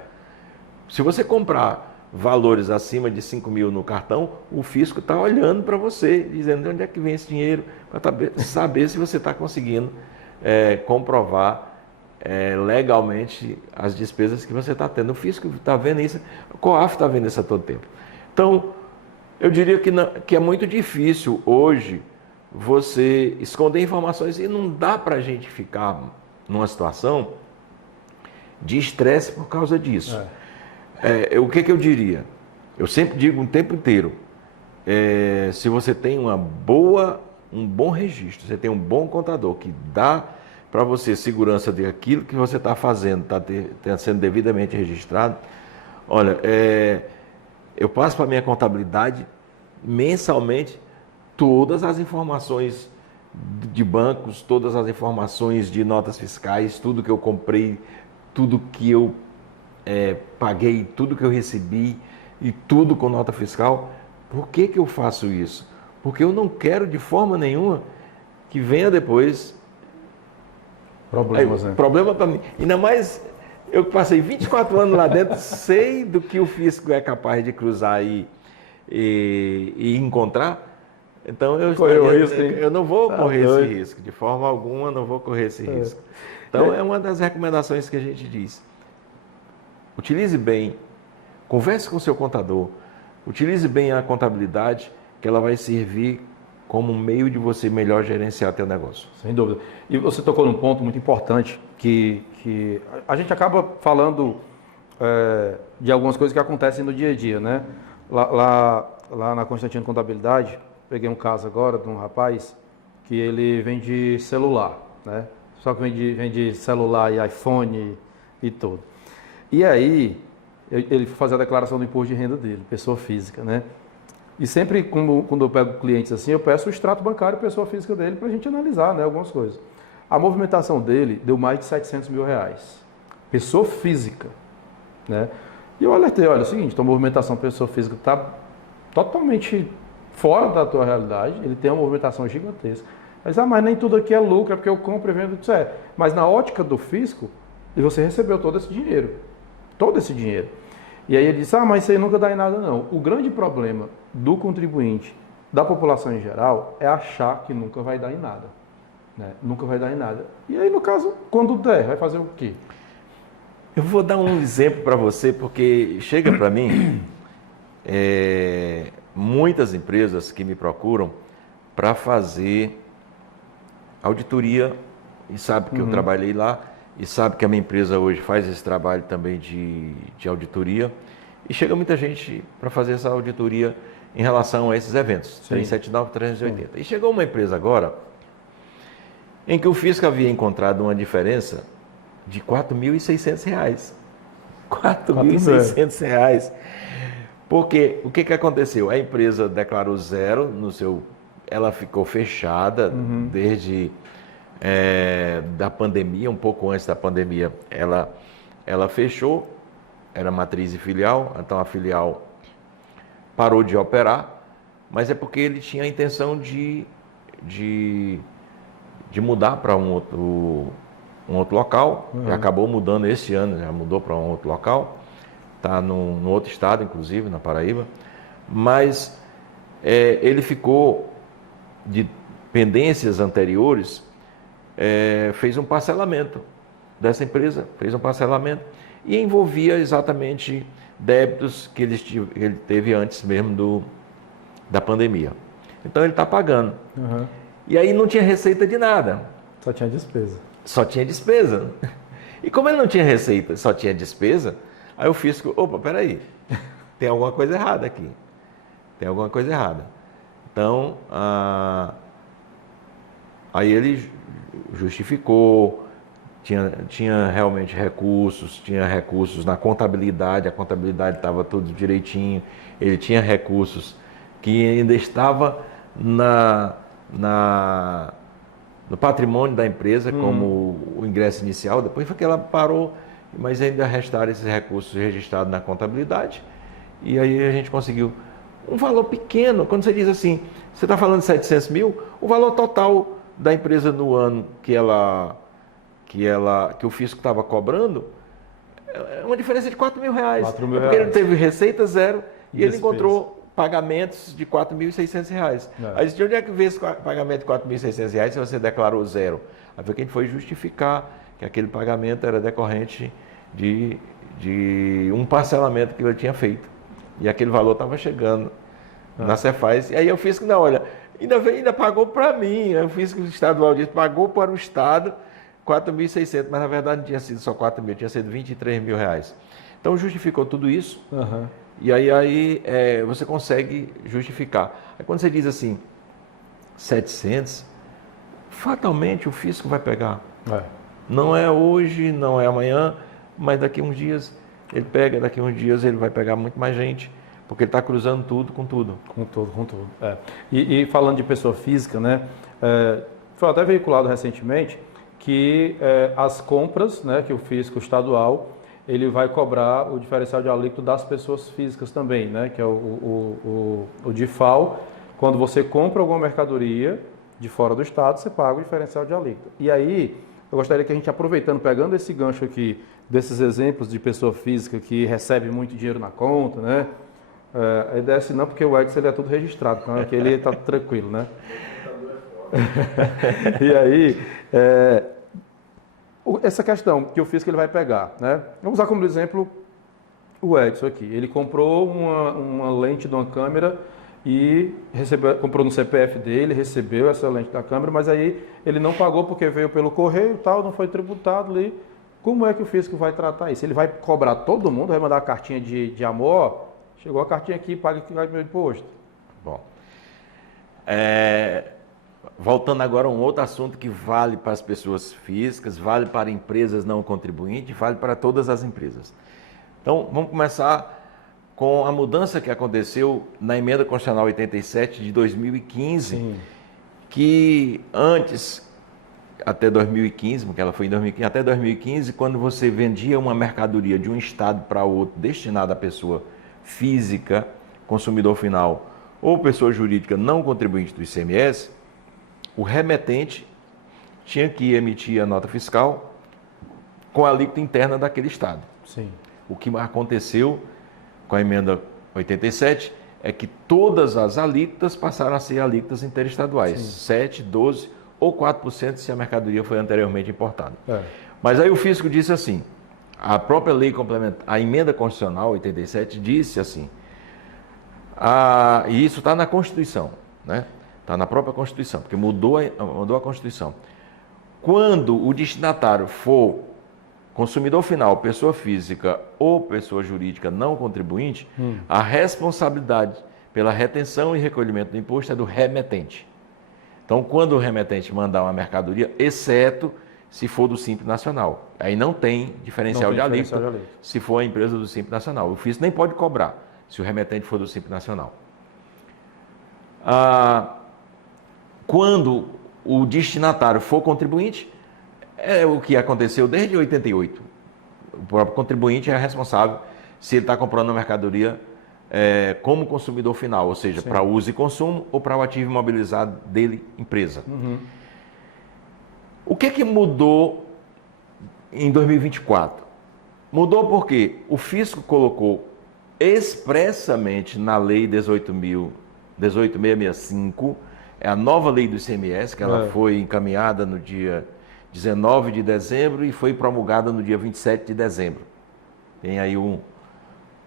Se você comprar valores acima de 5 mil no cartão, o fisco está olhando para você, dizendo de onde é que vem esse dinheiro, para saber se você está conseguindo comprovar legalmente as despesas que você está tendo. O fisco está vendo isso, o COAF está vendo isso a todo tempo. Então, eu diria que é muito difícil hoje você esconder informações e não dá para a gente ficar numa situação de estresse por causa disso. O que eu diria? Eu sempre digo o tempo inteiro, se você tem um bom registro, você tem um bom contador que dá para você segurança de aquilo que você está fazendo, está sendo devidamente registrado, olha, eu passo para a minha contabilidade mensalmente todas as informações de bancos, todas as informações de notas fiscais, tudo que eu comprei, tudo que eu paguei, tudo que eu recebi e tudo com nota fiscal. Por que eu faço isso? Porque eu não quero de forma nenhuma que venha depois problema para mim. Ainda mais eu que passei 24 anos lá dentro, sei do que o fisco é capaz de cruzar e encontrar. Então eu não vou correr esse risco, de forma alguma não vou correr esse risco. Então é uma das recomendações que a gente diz. Utilize bem, converse com o seu contador, utilize bem a contabilidade, que ela vai servir como um meio de você melhor gerenciar teu negócio. Sem dúvida. E você tocou num ponto muito importante, que a gente acaba falando de algumas coisas que acontecem no dia a dia, né? Lá na Constantino Contabilidade, peguei um caso agora de um rapaz que ele vende celular, né? Só que vende celular e iPhone e tudo. E aí, ele foi fazer a declaração do imposto de renda dele, pessoa física, né? E sempre, quando eu pego clientes assim, eu peço o extrato bancário pessoa física dele para a gente analisar, né, algumas coisas. A movimentação dele deu mais de 700 mil reais. Pessoa física, né? E eu alertei, olha, é o seguinte, a movimentação pessoa física está totalmente fora da tua realidade, ele tem uma movimentação gigantesca. Mas nem tudo aqui é lucro, é porque eu compro e vendo, mas na ótica do fisco, você recebeu todo esse dinheiro. Todo esse dinheiro. E aí ele disse, mas isso aí nunca dá em nada não. O grande problema do contribuinte, da população em geral, é achar que nunca vai dar em nada. Né? Nunca vai dar em nada. E aí, no caso, quando der, vai fazer o quê? Eu vou dar um exemplo para você, porque chega para mim muitas empresas que me procuram para fazer auditoria e sabe que eu trabalhei lá e sabe que a minha empresa hoje faz esse trabalho também de auditoria e chega muita gente para fazer essa auditoria em relação a esses eventos, 379, 380. E chegou uma empresa agora em que o fisco havia encontrado uma diferença de R$ 4.600. R$ 4.600. Porque o que aconteceu? A empresa declarou zero no seu... Ela ficou fechada desde da pandemia, um pouco antes da pandemia. Ela fechou, era matriz e filial, então a filial parou de operar, mas é porque ele tinha a intenção de mudar para um outro local, e acabou mudando esse ano, já mudou para um outro local, está no outro estado, inclusive, na Paraíba, mas ele ficou de pendências anteriores, fez um parcelamento dessa empresa, e envolvia exatamente débitos que ele teve antes mesmo da pandemia. Então ele está pagando. E aí não tinha receita de nada. Só tinha despesa. Só tinha despesa. E como ele não tinha receita, só tinha despesa, aí o fisco, opa, peraí, tem alguma coisa errada aqui. Tem alguma coisa errada. Então, aí ele justificou, tinha realmente recursos, tinha recursos na contabilidade, a contabilidade estava tudo direitinho, ele tinha recursos que ainda estava no patrimônio da empresa, como o ingresso inicial, depois foi que ela parou, mas ainda restaram esses recursos registrados na contabilidade, e aí a gente conseguiu um valor pequeno. Quando você diz assim, você está falando de 700 mil, o valor total da empresa no ano que o fisco estava cobrando, é uma diferença de R$ 4.000. Porque ele teve receita zero e ele encontrou pagamentos de R$ 4.600. Aí de onde é que veio esse pagamento de R$ 4.600 se você declarou zero? Aí foi que a gente foi justificar que aquele pagamento era decorrente de um parcelamento que ele tinha feito. E aquele valor estava chegando na Cefaz. E aí eu fiz que, não, olha, ainda pagou para mim. Eu fiz que o estadual disse, pagou para o Estado 4.600, mas na verdade não tinha sido só 4.000, tinha sido R$ 23.000. Então justificou tudo isso. E aí você consegue justificar. Aí quando você diz assim, 700, fatalmente o fisco vai pegar. Não é hoje, não é amanhã, mas daqui a uns dias ele pega, daqui a uns dias ele vai pegar muito mais gente, porque ele está cruzando tudo com tudo. Com tudo. E falando de pessoa física, né, foi até veiculado recentemente que as compras, né, que o fisco estadual ele vai cobrar o diferencial de alíquota das pessoas físicas também, né, que é o DIFAL. Quando você compra alguma mercadoria de fora do estado, você paga o diferencial de alíquota. E aí, eu gostaria que a gente, aproveitando, pegando esse gancho aqui, desses exemplos de pessoa física que recebe muito dinheiro na conta, né? A ideia é assim, não, porque o Edson ele é tudo registrado, então aqui ele está tranquilo, né? E aí, essa questão que o fisco ele vai pegar, né? Vamos usar como exemplo o Edson aqui. Ele comprou uma lente de uma câmera e comprou no CPF dele, recebeu essa lente da câmera, mas aí ele não pagou porque veio pelo correio e tal, não foi tributado ali. Como é que o fisco vai tratar isso? Ele vai cobrar todo mundo, vai mandar a cartinha de amor, chegou a cartinha aqui, paga aqui meu imposto. Bom, voltando agora a um outro assunto que vale para as pessoas físicas, vale para empresas não contribuintes, vale para todas as empresas. Então, vamos começar com a mudança que aconteceu na Emenda Constitucional 87 de 2015, Sim. que antes, até 2015, porque ela foi em 2015, até 2015, quando você vendia uma mercadoria de um estado para outro, destinada à pessoa física, consumidor final, ou pessoa jurídica não contribuinte do ICMS, o remetente tinha que emitir a nota fiscal com a alíquota interna daquele estado. Sim. O que aconteceu com a emenda 87 é que todas as alíquotas passaram a ser alíquotas interestaduais, Sim. 7, 12 ou 4% se a mercadoria foi anteriormente importada. Mas aí o fisco disse assim, a própria lei complementar, a emenda constitucional 87 disse assim, E isso está na Constituição, né? Está na própria Constituição, porque mudou a Constituição. Quando o destinatário for consumidor final, pessoa física ou pessoa jurídica não contribuinte, a responsabilidade pela retenção e recolhimento do imposto é do remetente. Então, quando o remetente mandar uma mercadoria, exceto se for do Simples Nacional, aí não tem diferencial de alíquota se for a empresa do Simples Nacional. O fisco nem pode cobrar se o remetente for do Simples Nacional. Quando o destinatário for contribuinte, é o que aconteceu desde 88. O próprio contribuinte é responsável se ele está comprando uma mercadoria como consumidor final, ou seja, para uso e consumo ou para o ativo imobilizado dele, empresa. O que mudou em 2024? Mudou porque o fisco colocou expressamente na Lei 18.665, é a nova lei do ICMS, que ela foi encaminhada no dia 19 de dezembro e foi promulgada no dia 27 de dezembro. Tem aí o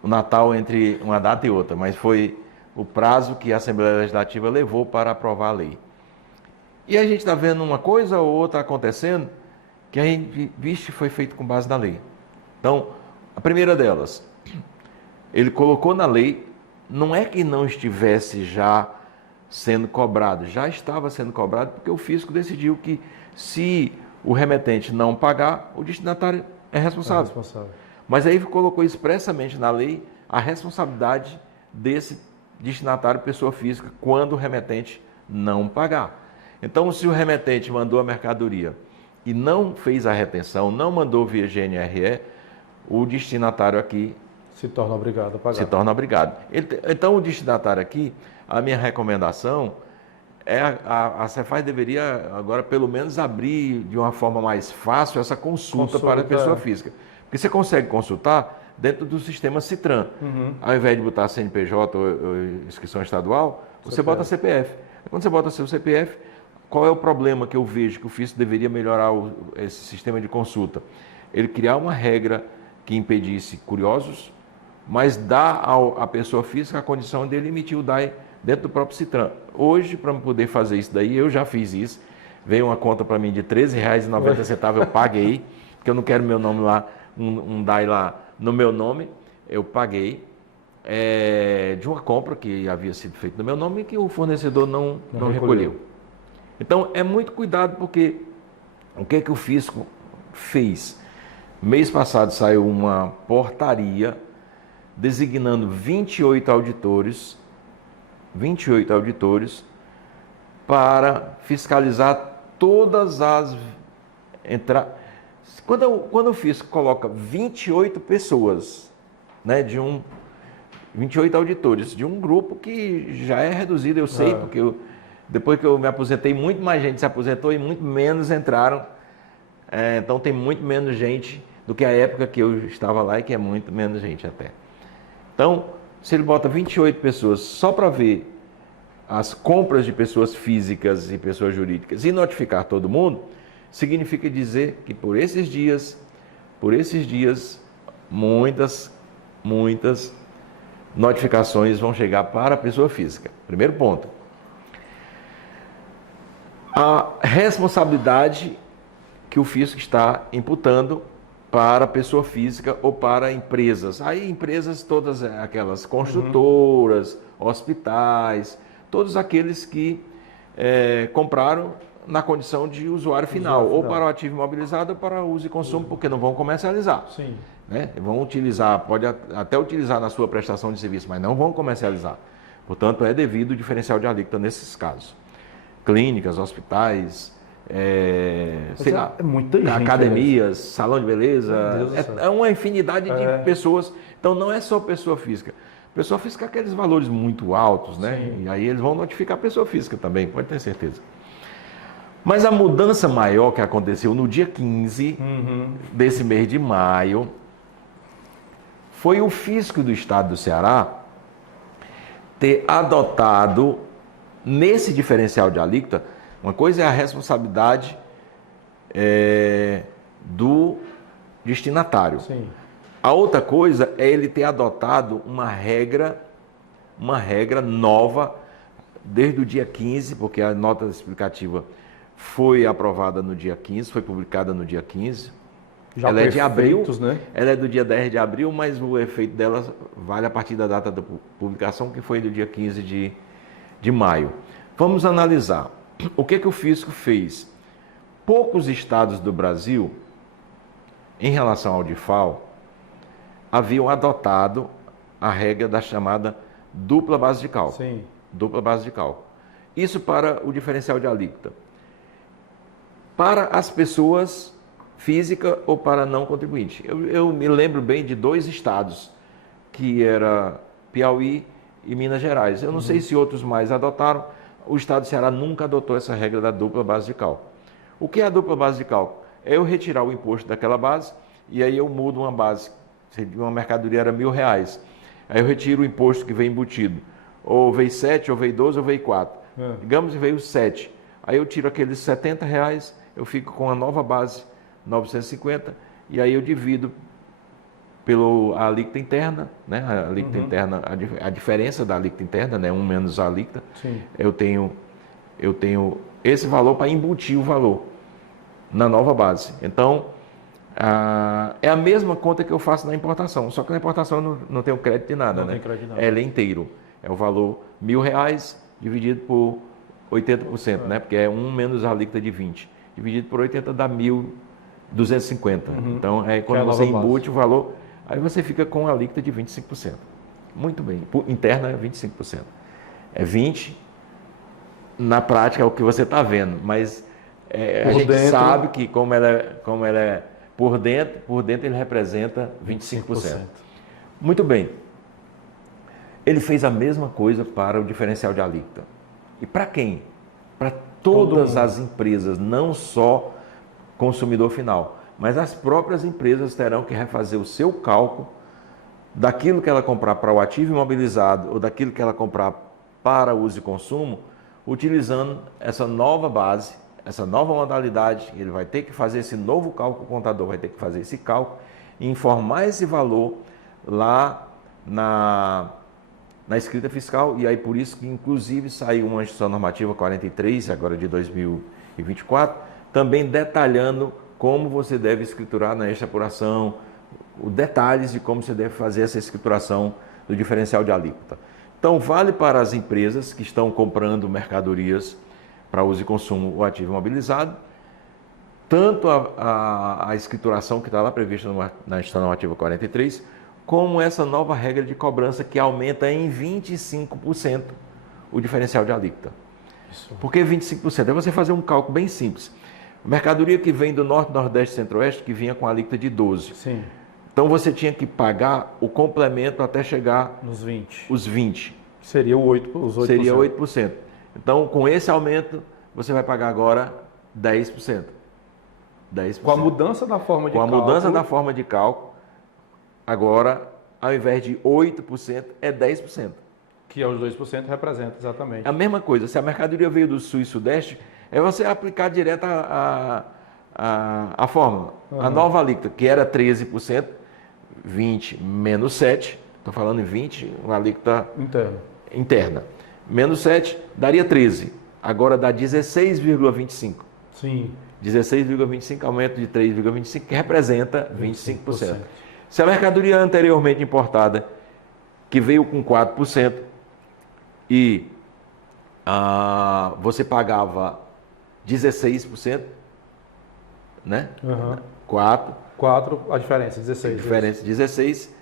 Natal entre uma data e outra, mas foi o prazo que a Assembleia Legislativa levou para aprovar a lei. E a gente está vendo uma coisa ou outra acontecendo que a gente vixe foi feito com base na lei. Então, a primeira delas, ele colocou na lei, não é que não estivesse já sendo cobrado, já estava sendo cobrado porque o fisco decidiu que se o remetente não pagar, o destinatário é responsável. Mas aí colocou expressamente na lei a responsabilidade desse destinatário, pessoa física, quando o remetente não pagar. Então, se o remetente mandou a mercadoria e não fez a retenção, não mandou via GNRE, o destinatário aqui se torna obrigado a pagar. Se torna obrigado. Então, o destinatário aqui, a minha recomendação é a Cefaz deveria agora pelo menos abrir de uma forma mais fácil essa consulta para a pessoa física. Porque você consegue consultar dentro do sistema Citran. Ao invés de botar CNPJ ou inscrição estadual, você bota CPF. Quando você bota seu CPF, qual é o problema que eu vejo que o fisco deveria melhorar esse sistema de consulta? Ele criar uma regra que impedisse curiosos, mas dá à pessoa física a condição dele emitir o DAI dentro do próprio Citran. Hoje, para poder fazer isso daí, eu já fiz isso. Veio uma conta para mim de R$13,90, eu paguei, porque eu não quero meu nome lá, um DAI lá no meu nome, eu paguei de uma compra que havia sido feita no meu nome e que o fornecedor não recolheu. Então, é muito cuidado, porque o que o fisco fez? Mês passado saiu uma portaria designando 28 auditores para fiscalizar todas as entradas. Quando o fisco coloca 28 pessoas, né, 28 auditores, de um grupo que já é reduzido, eu sei, porque depois que eu me aposentei, muito mais gente se aposentou e muito menos entraram. Então tem muito menos gente do que a época que eu estava lá, e que é muito menos gente até. Então, se ele bota 28 pessoas só para ver as compras de pessoas físicas e pessoas jurídicas e notificar todo mundo, significa dizer que por esses dias, muitas notificações vão chegar para a pessoa física. Primeiro ponto. A responsabilidade que o fisco está imputando para a pessoa física ou para empresas. Aí empresas todas aquelas construtoras, hospitais, todos aqueles que compraram na condição de usuário final, ou para o ativo imobilizado ou para uso e consumo, porque não vão comercializar. Sim. Né? Vão utilizar, pode até utilizar na sua prestação de serviço, mas não vão comercializar. Portanto, é devido o diferencial de alíquota nesses casos. Clínicas, hospitais, sei lá, muita gente, academias, salão de beleza, é uma infinidade de pessoas. Então não é só pessoa física. Pessoa física é aqueles valores muito altos, né? Sim. E aí eles vão notificar a pessoa física também, pode ter certeza. Mas a mudança maior que aconteceu no dia 15 desse mês de maio foi o fisco do estado do Ceará ter adotado, nesse diferencial de alíquota, uma coisa é a responsabilidade do destinatário. Sim. A outra coisa é ele ter adotado uma regra uma regra nova desde o dia 15, porque a nota explicativa foi aprovada no dia 15, foi publicada no dia 15. Já ela é de abril, né? Ela é do dia 10 de abril, mas o efeito dela vale a partir da data da publicação, que foi do dia 15 de maio. Vamos analisar. O que o fisco fez? Poucos estados do Brasil, em relação ao DIFAL, haviam adotado a regra da chamada dupla base de cálculo. Sim. Dupla base de cálculo. Isso para o diferencial de alíquota. Para as pessoas físicas ou para não contribuinte. Eu me lembro bem de 2 estados, que era Piauí e Minas Gerais. Eu não sei se outros mais adotaram. O estado de Ceará nunca adotou essa regra da dupla base de cálculo. O que é a dupla base de cálculo? É eu retirar o imposto daquela base e aí eu mudo uma base. Se uma mercadoria era R$1.000, aí eu retiro o imposto que vem embutido. Ou veio 7, ou veio 12, ou veio 4. Digamos que veio 7. Aí eu tiro aqueles R$70, eu fico com a nova base 950 e aí eu divido pela alíquota interna, né? A alíquota interna, a diferença da alíquota interna, né? 1 menos a alíquota. Sim. Eu tenho esse valor para embutir o valor na nova base. Então, é a mesma conta que eu faço na importação, só que na importação eu não tenho crédito de nada, né? Tem crédito de nada. Ela é inteiro. É o valor R$1.000 dividido por 80%, né? Porque é 1 menos a alíquota de 20. Dividido por 80 dá 1.250. Então, quando você embute o valor, aí você fica com a alíquota de 25%. Muito bem. Interna é 25%. É 20%. Na prática é o que você está vendo, mas a gente sabe que como ela é por dentro ele representa 25%. Muito bem. Ele fez a mesma coisa para o diferencial de alíquota. E para quem? Para todas as empresas, não só consumidor final, mas as próprias empresas terão que refazer o seu cálculo daquilo que ela comprar para o ativo imobilizado ou daquilo que ela comprar para uso e consumo, utilizando essa nova base, essa nova modalidade. Ele vai ter que fazer esse novo cálculo, o contador vai ter que fazer esse cálculo e informar esse valor lá na escrita fiscal. E aí por isso que inclusive saiu uma instrução normativa 43, agora de 2024, também detalhando como você deve escriturar na extrapolação, os detalhes de como você deve fazer essa escrituração do diferencial de alíquota. Então, vale para as empresas que estão comprando mercadorias para uso e consumo o ativo imobilizado, tanto a escrituração que está lá prevista na instrução normativa 43, como essa nova regra de cobrança que aumenta em 25% o diferencial de alíquota. Por que 25%? É você fazer um cálculo bem simples. Mercadoria que vem do Norte, Nordeste e Centro-Oeste, que vinha com a alíquota de 12%. Sim. Então você tinha que pagar o complemento até chegar nos 20%. Os 20%. Seria os 8%. Seria 8%. Então, com esse aumento, você vai pagar agora 10%. 10%. Com a mudança da forma de cálculo. Com a mudança da forma de cálculo, agora, ao invés de 8%, é 10%. Que é os 2% representa, exatamente. A mesma coisa, se a mercadoria veio do Sul e Sudeste, é você aplicar direto a fórmula. A nova alíquota, que era 13%, 20 menos 7, estou falando em 20, uma alíquota interna. Menos 7 daria 13, agora dá 16,25. Sim. 16,25, aumento de 3,25, que representa 25%. Se a mercadoria anteriormente importada, que veio com 4%, e você pagava 16%, né? 4, a diferença, 16. A diferença, 16.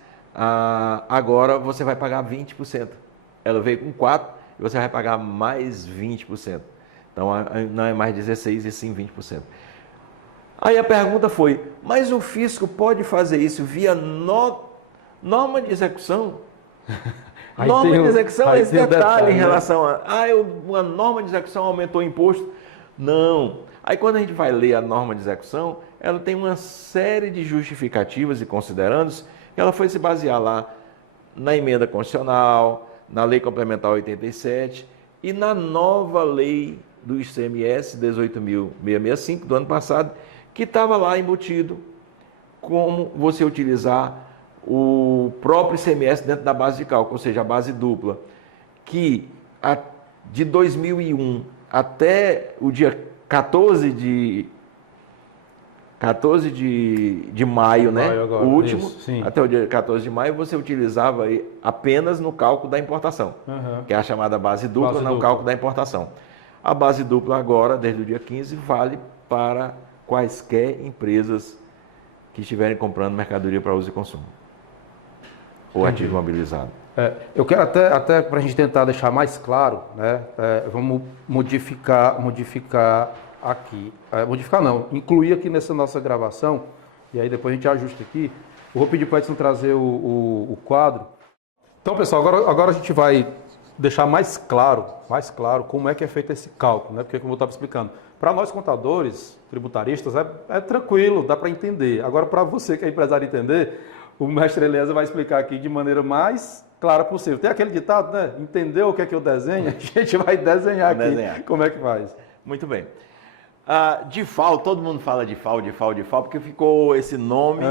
Agora você vai pagar 20%. Ela veio com 4% e você vai pagar mais 20%. Então não é mais 16% e sim 20%. Aí a pergunta foi, mas o fisco pode fazer isso via norma de execução? Norma de execução é esse detalhe em relação a... uma norma de execução aumentou o imposto. Não. Aí quando a gente vai ler a norma de execução, ela tem uma série de justificativas e considerandos que ela foi se basear lá na emenda constitucional, na lei complementar 87 e na nova lei do ICMS 18.665 do ano passado, que estava lá embutido como você utilizar o próprio ICMS dentro da base de cálculo, ou seja, a base dupla. que de 2001 até o dia 14 de maio, né? Agora, O último, isso, até o dia 14 de maio, você utilizava aí apenas no cálculo da importação, que é a chamada base dupla no cálculo da importação. A base dupla agora, desde o dia 15, vale para quaisquer empresas que estiverem comprando mercadoria para uso e consumo, ou ativo imobilizado. Eu quero até para a gente tentar deixar mais claro, né? Vamos modificar aqui. Modificar não, incluir aqui nessa nossa gravação, e aí depois a gente ajusta aqui. Eu vou pedir para o Edson trazer o quadro. Então, pessoal, agora a gente vai deixar mais claro como é que é feito esse cálculo, né? Porque como eu estava explicando, para nós contadores, tributaristas, é tranquilo, dá para entender. Agora, para você que é empresário entender, o mestre Eliezer vai explicar aqui de maneira mais clara possível. Tem aquele ditado, né? Entendeu o que é que eu desenho? A gente vai desenhar aqui como é que faz. Muito bem. DIFAL, todo mundo fala DIFAL, porque ficou esse nome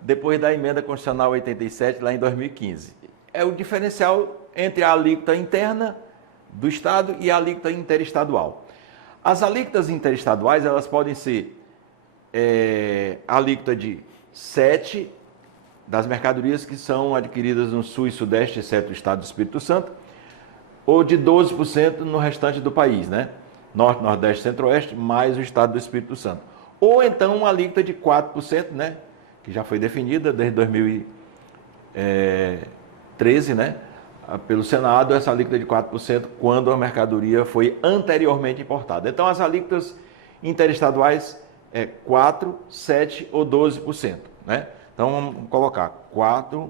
depois da emenda constitucional 87, lá em 2015. É o diferencial entre a alíquota interna do Estado e a alíquota interestadual. As alíquotas interestaduais, elas podem ser alíquota de 7% das mercadorias que são adquiridas no Sul e Sudeste, exceto o Estado do Espírito Santo, ou de 12% no restante do país, né? Norte, Nordeste, Centro-Oeste, mais o Estado do Espírito Santo. Ou então uma alíquota de 4%, né? Que já foi definida desde 2013, né? Pelo Senado, essa alíquota de 4% quando a mercadoria foi anteriormente importada. Então, as alíquotas interestaduais é 4%, 7% ou 12%, né? Então, vamos colocar 4%,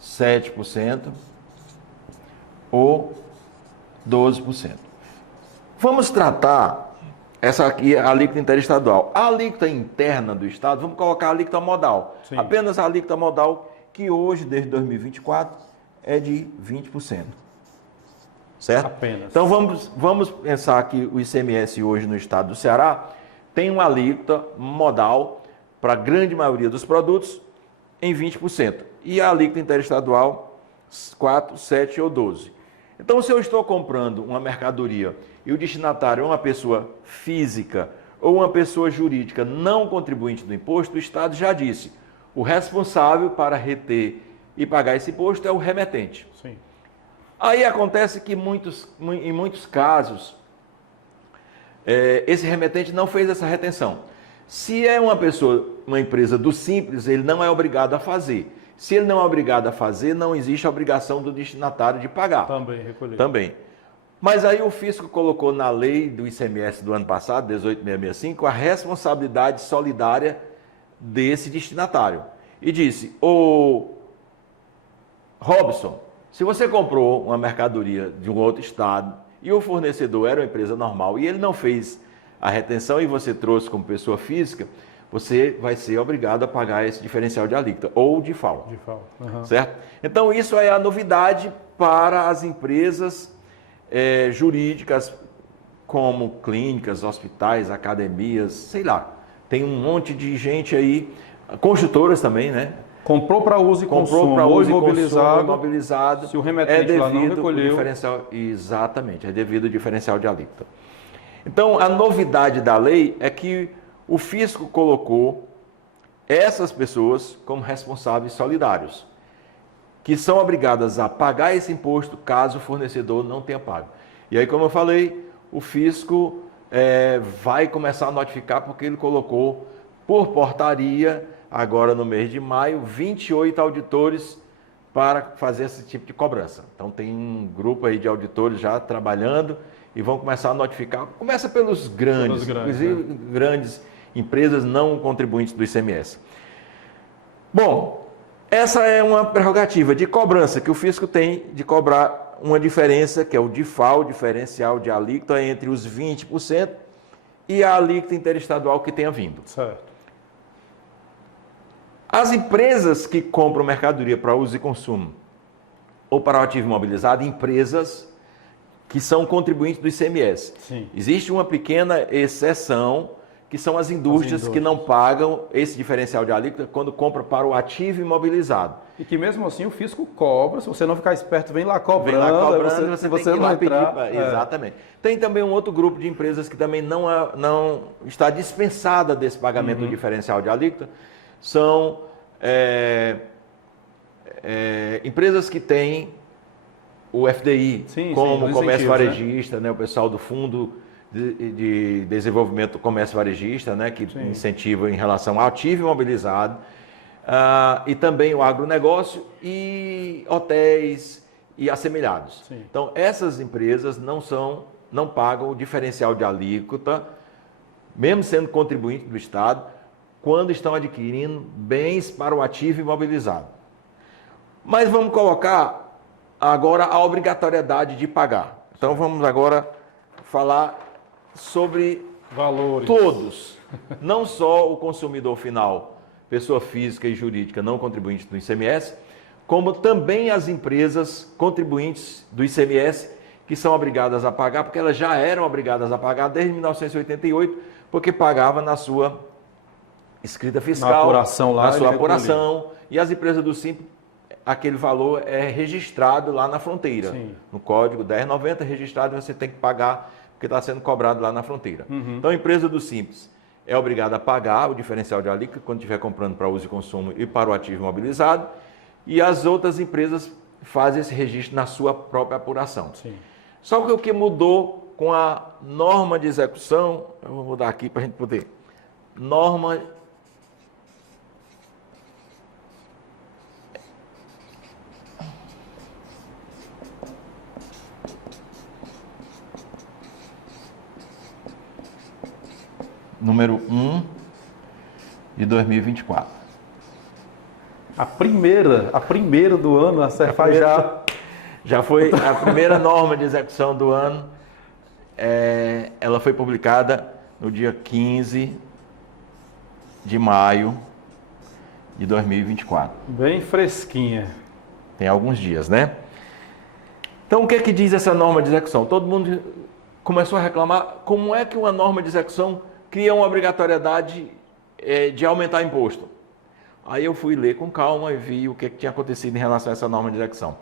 7% ou 12%. Vamos tratar essa aqui, a alíquota interestadual. A alíquota interna do Estado, vamos colocar a alíquota modal. Sim. Apenas a alíquota modal, que hoje, desde 2024, é de 20%. Certo? Apenas. Então, vamos pensar que o ICMS hoje no Estado do Ceará tem uma alíquota modal para a grande maioria dos produtos em 20%. E a alíquota interestadual, 4%, 7% ou 12%. Então, se eu estou comprando uma mercadoria e o destinatário é uma pessoa física ou uma pessoa jurídica não contribuinte do imposto, o Estado já disse, o responsável para reter e pagar esse imposto é o remetente. Sim. Aí acontece que em muitos casos, esse remetente não fez essa retenção. Se é uma empresa do Simples, ele não é obrigado a fazer. Se ele não é obrigado a fazer, não existe a obrigação do destinatário de pagar. Também, recolher. Também. Mas aí o fisco colocou na lei do ICMS do ano passado, 18.665, a responsabilidade solidária desse destinatário. E disse, Robson, se você comprou uma mercadoria de um outro estado e o fornecedor era uma empresa normal e ele não fez a retenção e você trouxe como pessoa física, você vai ser obrigado a pagar esse diferencial de alíquota, ou DIFAL. Certo? Então, isso é a novidade para as empresas jurídicas, como clínicas, hospitais, academias, sei lá. Tem um monte de gente aí, construtoras também, né? Comprou para uso e consumo, imobilizado, se o remetente lá não recolheu. Diferencial, exatamente, é devido ao diferencial de alíquota. Então, a novidade da lei é que o fisco colocou essas pessoas como responsáveis solidários, que são obrigadas a pagar esse imposto caso o fornecedor não tenha pago. E aí, como eu falei, o fisco vai começar a notificar porque ele colocou por portaria, agora no mês de maio, 28 auditores para fazer esse tipo de cobrança. Então tem um grupo aí de auditores já trabalhando e vão começar a notificar. Começa pelos grandes, inclusive grandes empresas não contribuintes do ICMS. Bom, essa é uma prerrogativa de cobrança que o fisco tem de cobrar uma diferença, que é o DIFAL, diferencial de alíquota entre os 20% e a alíquota interestadual que tenha vindo. Certo. As empresas que compram mercadoria para uso e consumo ou para o ativo imobilizado, empresas que são contribuintes do ICMS. Sim. Existe uma pequena exceção que são as indústrias que não pagam esse diferencial de alíquota quando compra para o ativo imobilizado. E que mesmo assim o fisco cobra, se você não ficar esperto, vem lá cobrando. Vem lá cobrando, você tem que ir lá entrar, pedir. Exatamente. Tem também um outro grupo de empresas que também não está dispensada desse pagamento do diferencial de alíquota. São empresas que têm o FDI, como comércio varejista, né? O pessoal do Fundo de Desenvolvimento do Comércio Varejista, né? Que incentiva em relação ao ativo imobilizado, e também o agronegócio e hotéis e assemelhados. Sim. Então, essas empresas não pagam o diferencial de alíquota, mesmo sendo contribuinte do Estado, quando estão adquirindo bens para o ativo imobilizado. Mas vamos colocar agora a obrigatoriedade de pagar. Então vamos agora falar sobre valores. Todos, não só o consumidor final, pessoa física e jurídica não contribuinte do ICMS, como também as empresas contribuintes do ICMS que são obrigadas a pagar, porque elas já eram obrigadas a pagar desde 1988, porque pagava na sua escrita fiscal, na apuração lá, na sua apuração, e as empresas do Simples, aquele valor é registrado lá na fronteira. Sim. No código 1090 registrado, você tem que pagar, porque está sendo cobrado lá na fronteira. Então a empresa do Simples é obrigada a pagar o diferencial de alíquota quando estiver comprando para uso e consumo e para o ativo imobilizado, e as outras empresas fazem esse registro na sua própria apuração. Sim. Só que o que mudou com a norma de execução, eu vou mudar aqui para a gente poder, norma número 1 de 2024. A primeira do ano, a Cefaz já foi a primeira norma de execução do ano. Ela foi publicada no dia 15 de maio de 2024. Bem fresquinha. Tem alguns dias, né? Então, o que é que diz essa norma de execução? Todo mundo começou a reclamar como é que uma norma de execução cria uma obrigatoriedade de aumentar imposto. Aí eu fui ler com calma e vi o que tinha acontecido em relação a essa norma de execução.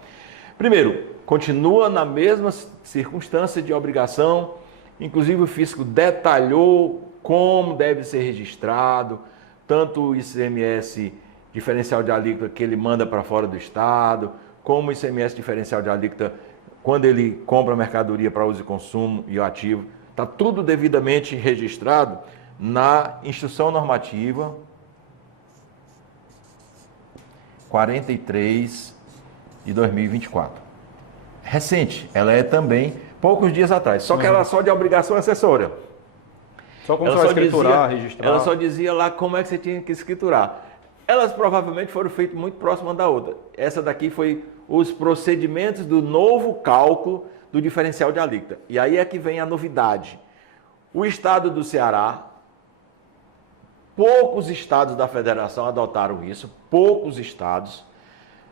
Primeiro, continua na mesma circunstância de obrigação, inclusive o fisco detalhou como deve ser registrado, tanto o ICMS diferencial de alíquota que ele manda para fora do Estado, como o ICMS diferencial de alíquota quando ele compra mercadoria para uso e consumo e o ativo. Está tudo devidamente registrado na Instrução Normativa 43 de 2024. Recente, ela é também poucos dias atrás, só que ela é só de obrigação acessória. Só como você vai escriturar, registrar. Ela só dizia lá como é que você tinha que escriturar. Elas provavelmente foram feitas muito próximas da outra. Essa daqui foi os procedimentos do novo cálculo do diferencial de alíquota. E aí é que vem a novidade. O estado do Ceará, poucos estados da federação adotaram isso, poucos estados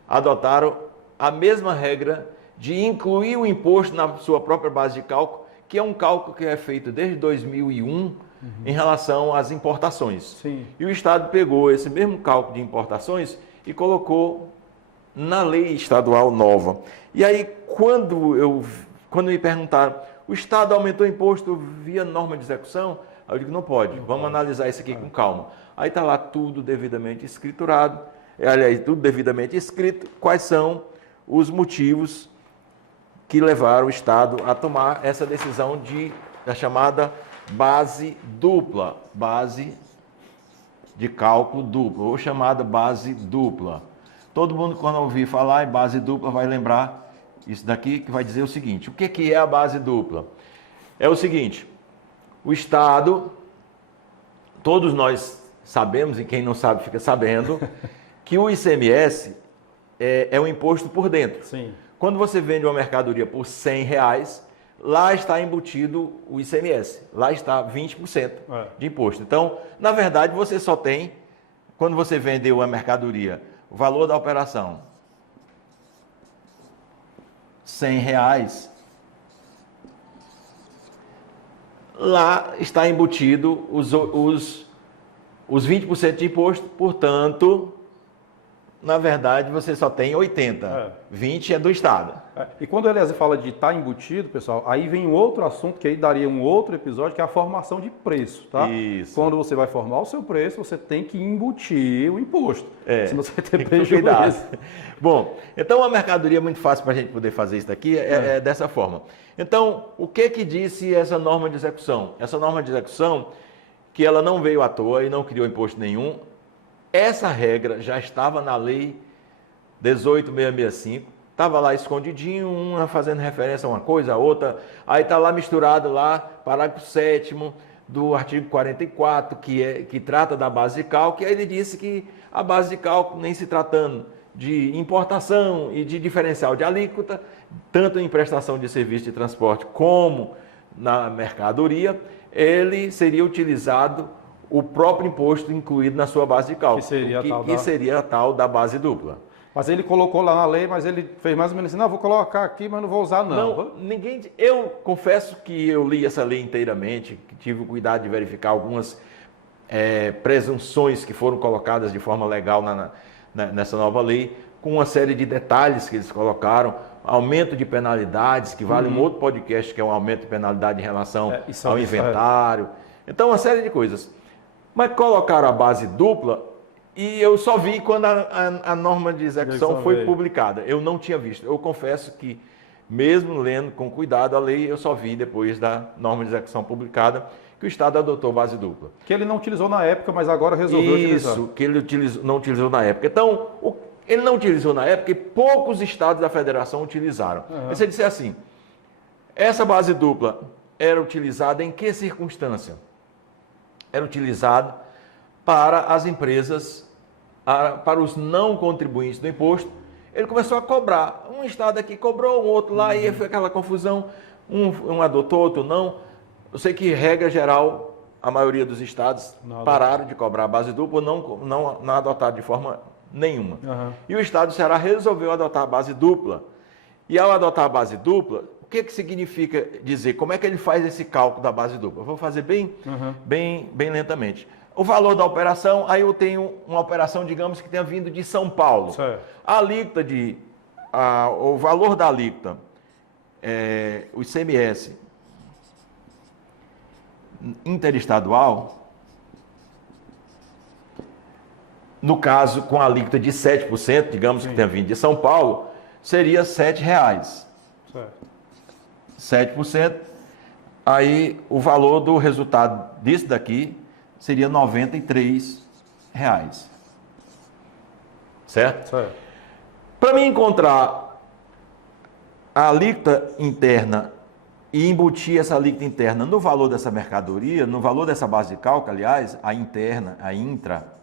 adotaram a mesma regra de incluir o imposto na sua própria base de cálculo, que é um cálculo que é feito desde 2001 em relação às importações. Sim. E o estado pegou esse mesmo cálculo de importações e colocou na lei estadual nova. E aí, quando me perguntaram, o Estado aumentou o imposto via norma de execução? Aí eu digo, não pode, vamos analisar isso aqui com calma. Aí está lá tudo devidamente escriturado, aliás, tudo devidamente escrito, quais são os motivos que levaram o Estado a tomar essa decisão da chamada base dupla, base de cálculo duplo, ou chamada base dupla. Todo mundo, quando ouvir falar em base dupla, vai lembrar isso daqui, que vai dizer o seguinte: o que é a base dupla? É o seguinte, o Estado, todos nós sabemos, e quem não sabe fica sabendo, que o ICMS é um imposto por dentro. Sim. Quando você vende uma mercadoria por R$100, lá está embutido o ICMS, lá está 20% de imposto. Então, na verdade, você só tem, quando você vendeu uma mercadoria, o valor da operação, R$100, lá está embutido os 20% de imposto, portanto, na verdade, você só tem 80%. 20% é do Estado. E quando o Eliezer fala de estar embutido, pessoal, aí vem um outro assunto que aí daria um outro episódio, que é a formação de preço, tá? Isso. Quando você vai formar o seu preço, você tem que embutir o imposto. Senão você vai ter tem que prejuízo. Bom, então uma mercadoria muito fácil para a gente poder fazer isso daqui é dessa forma. Então, o que disse essa norma de execução? Essa norma de execução, que ela não veio à toa e não criou imposto nenhum, essa regra já estava na lei 18.665, estava lá escondidinho, uma fazendo referência a uma coisa, a outra, aí está lá misturado lá, parágrafo 7º do artigo 44, que trata da base de cálculo, aí ele disse que a base de cálculo, nem se tratando de importação e de diferencial de alíquota, tanto em prestação de serviço de transporte como na mercadoria, ele seria utilizado o próprio imposto incluído na sua base de cálculo, que seria a tal da base dupla. Mas ele colocou lá na lei, mas ele fez mais ou menos assim, não, vou colocar aqui, mas não vou usar não. Eu confesso que eu li essa lei inteiramente, que tive o cuidado de verificar algumas presunções que foram colocadas de forma legal nessa nova lei, com uma série de detalhes que eles colocaram, aumento de penalidades, que vale um outro podcast, que é um aumento de penalidade em relação ao inventário. Então, uma série de coisas. Mas colocaram a base dupla e eu só vi quando a norma de execução foi publicada. Eu não tinha visto. Eu confesso que, mesmo lendo com cuidado a lei, eu só vi depois da norma de execução publicada que o Estado adotou base dupla. Que ele não utilizou na época, mas agora resolveu utilizar. Isso, que ele não utilizou na época. Então, ele não utilizou na época e poucos estados da federação utilizaram. Mas se ele disser assim, essa base dupla era utilizada em que circunstância? Era utilizado para as empresas, para os não contribuintes do imposto. Ele começou a cobrar. Um estado aqui cobrou, um outro lá, e foi aquela confusão. Um adotou, outro não. Eu sei que, regra geral, a maioria dos estados pararam de cobrar a base dupla, não adotaram de forma nenhuma. E o estado do Ceará resolveu adotar a base dupla. E ao adotar a base dupla, o que significa dizer? Como é que ele faz esse cálculo da base dupla? Eu vou fazer bem lentamente. O valor da operação, aí eu tenho uma operação, digamos, que tenha vindo de São Paulo. Certo. A alíquota o valor da alíquota, o ICMS interestadual, no caso, com a alíquota de 7%, digamos que tenha vindo de São Paulo, seria R$ 7,00. Certo. 7%, aí o valor do resultado disso daqui seria R$ 93,00. Certo? Para mim encontrar a alíquota interna e embutir essa alíquota interna no valor dessa mercadoria, no valor dessa base de cálculo, aliás, a interna, a intra,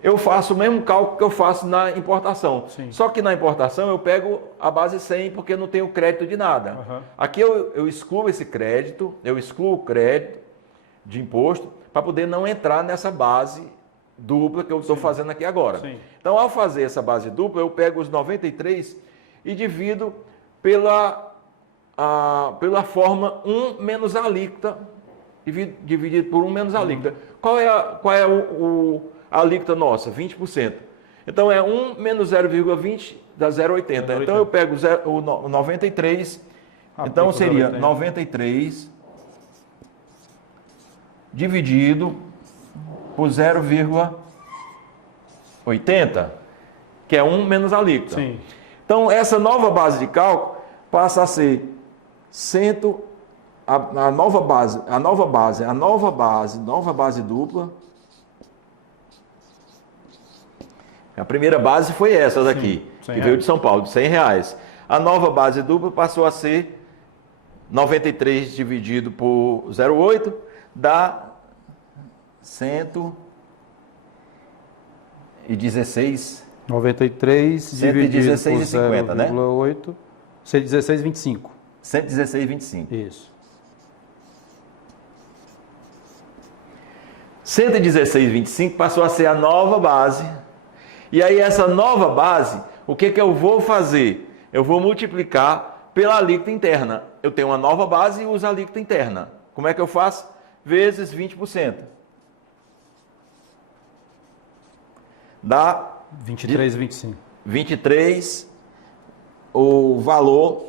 eu faço o mesmo cálculo que eu faço na importação. Sim. Só que na importação eu pego a base 100 porque não tenho crédito de nada. Aqui eu excluo esse crédito, eu excluo o crédito de imposto para poder não entrar nessa base dupla que eu estou fazendo aqui agora. Sim. Então, ao fazer essa base dupla, eu pego os 93 e divido pela forma 1 menos a alíquota, dividido por 1 menos a alíquota. Qual é a alíquota nossa? 20%. Então, é 1 menos 0,20 dá 0,80. Então, eu pego o 93, então seria 93 dividido por 0,80, que é 1 menos a alíquota. Sim. Então, essa nova base de cálculo passa a ser a nova base dupla. A primeira base foi essa daqui, que veio de São Paulo, de R$100. A nova base dupla passou a ser 93 dividido por 0,8, dá 116. 93 dividido por 116,50, né? 0,8, 116,25. 116,25. Isso. 116,25 passou a ser a nova base. E aí essa nova base, o que eu vou fazer? Eu vou multiplicar pela alíquota interna. eu tenho uma nova base e uso a alíquota interna. Como é que eu faço? Vezes 20%. Dá 23,25. 23, o valor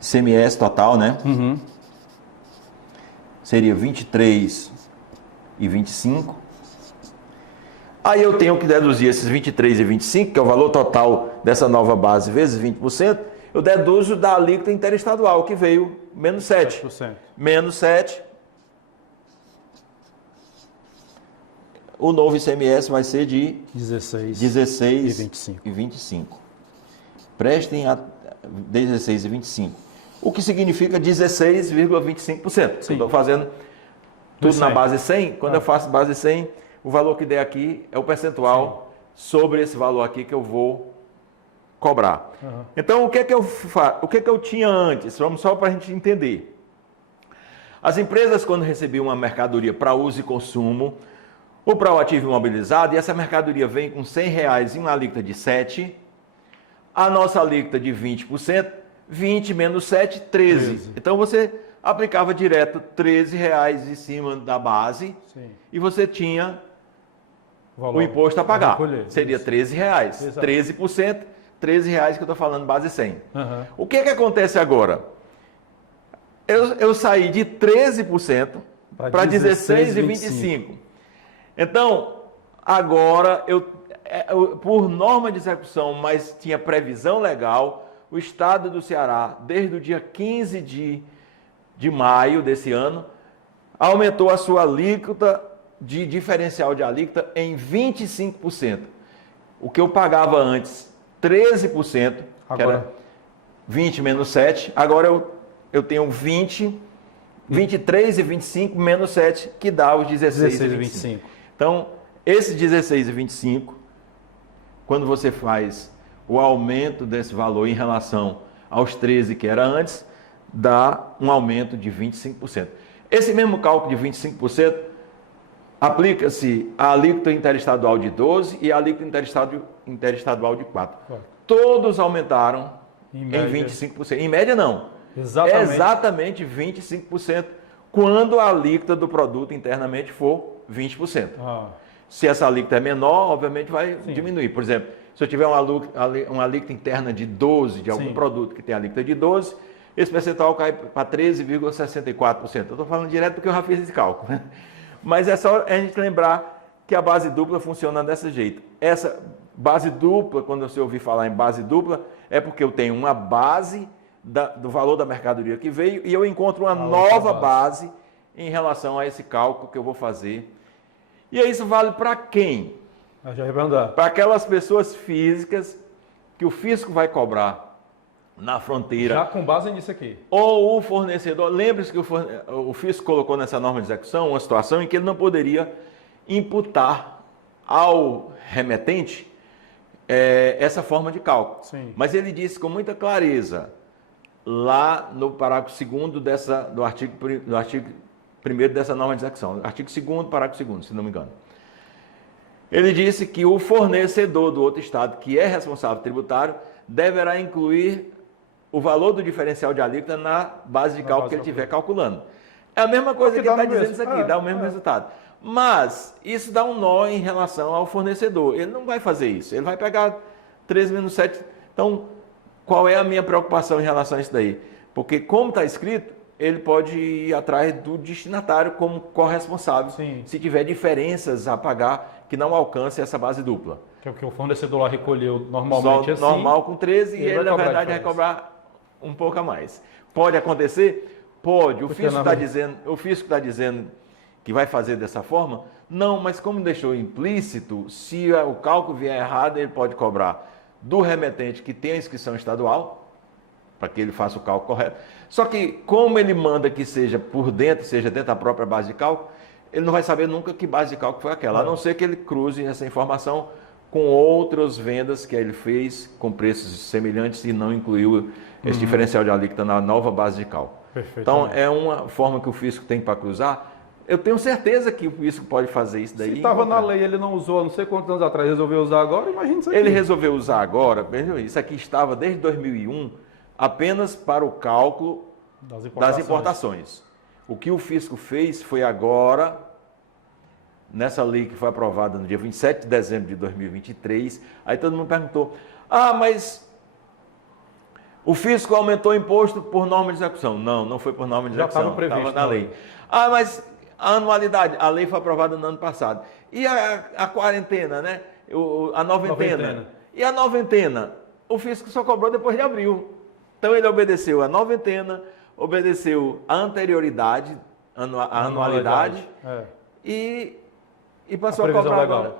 ICMS total, né? Uhum. Seria 23,25. Aí eu tenho que deduzir esses 23,25, que é o valor total dessa nova base, vezes 20%, eu deduzo da alíquota interestadual, que veio menos 7. 7%. Menos 7. O novo ICMS vai ser de 16,25. Prestem a 16,25. O que significa 16,25%. Eu estou fazendo tudo na base 100. Quando eu faço base 100, o valor que der aqui é o percentual sobre esse valor aqui que eu vou cobrar. Uhum. Então, o que é que eu tinha antes? Vamos só para a gente entender. As empresas, quando recebiam uma mercadoria para uso e consumo, ou para o ativo imobilizado, e essa mercadoria vem com R$100 em uma alíquota de 7, a nossa alíquota de 20%, 20 menos 7, 13. Então, você aplicava direto R$13 em cima da base. Sim. E você tinha o imposto a pagar. Seria R$13. 13%, R$13 que eu estou falando, base 100. Uhum. O que acontece agora? Eu saí de 13% para 16,25%. Então, agora, por norma de execução, mas tinha previsão legal, o Estado do Ceará, desde o dia 15 de maio desse ano, aumentou a sua alíquota de diferencial de alíquota em 25%. O que eu pagava antes, 13%, agora, que era 20 menos 7, agora eu tenho 20, 23 e 25 menos 7, que dá os 16 e 25. Então, esse 16 e 25, quando você faz o aumento desse valor em relação aos 13 que era antes, dá um aumento de 25%. Esse mesmo cálculo de 25% aplica-se à alíquota interestadual de 12 e à alíquota interestadual de 4. Todos aumentaram em 25%. Em média, não. Exatamente 25% quando a alíquota do produto internamente for 20%. Se essa alíquota é menor, obviamente vai diminuir. Por exemplo, se eu tiver uma alíquota interna de 12 de algum produto que tem alíquota de 12, esse percentual cai para 13,64%. Eu estou falando direto porque eu já fiz esse cálculo. Né? Mas é só a gente lembrar que a base dupla funciona desse jeito. Essa base dupla, quando você ouvir falar em base dupla, é porque eu tenho uma base do valor da mercadoria que veio e eu encontro uma nova base em relação a esse cálculo que eu vou fazer. E isso vale para quem? Para aquelas pessoas físicas que o fisco vai cobrar na fronteira. Já com base nisso aqui. Ou o fornecedor. Lembre-se que o fisco colocou nessa norma de execução uma situação em que ele não poderia imputar ao remetente essa forma de cálculo. Sim. Mas ele disse com muita clareza, lá no parágrafo 2º do artigo 1º dessa norma de execução, artigo 2º, parágrafo 2º, se não me engano. Ele disse que o fornecedor do outro estado, que é responsável tributário, deverá incluir o valor do diferencial de alíquota na base de cálculo que ele estiver calculando. É a mesma coisa que ele está dizendo isso aqui, dá o mesmo resultado. Mas isso dá um nó em relação ao fornecedor. Ele não vai fazer isso, ele vai pegar 13 menos 7. Então, qual é a minha preocupação em relação a isso daí? Porque, como está escrito, ele pode ir atrás do destinatário como corresponsável, se tiver diferenças a pagar que não alcance essa base dupla. Que é o que o fornecedor lá recolheu normalmente assim. Normal com 13 e ele, na verdade, vai cobrar um pouco a mais. Pode acontecer? Pode. O fisco está dizendo que vai fazer dessa forma? Não, mas como deixou implícito, se o cálculo vier errado, ele pode cobrar do remetente que tem a inscrição estadual, para que ele faça o cálculo correto. Só que, como ele manda que seja por dentro, seja dentro da própria base de cálculo, ele não vai saber nunca que base de cálculo foi aquela, a não ser que ele cruze essa informação com outras vendas que ele fez com preços semelhantes e não incluiu esse diferencial de alíquota na nova base de cálculo. Então, é uma forma que o fisco tem para cruzar. Eu tenho certeza que o fisco pode fazer isso daí. Se estava na lei, ele não usou há não sei quantos anos atrás, resolveu usar agora, imagina isso aqui. Ele resolveu usar agora, isso aqui estava desde 2001 apenas para o cálculo das importações. O que o fisco fez foi agora, nessa lei que foi aprovada no dia 27 de dezembro de 2023, aí todo mundo perguntou, mas o fisco aumentou o imposto por norma de execução. Não, não foi por norma de execução, estava na lei. Mas a anualidade, a lei foi aprovada no ano passado. E a quarentena, né? A noventena. E a noventena? O fisco só cobrou depois de abril. Então ele obedeceu a noventena, obedeceu a anterioridade, a anualidade e passou a cobrar agora.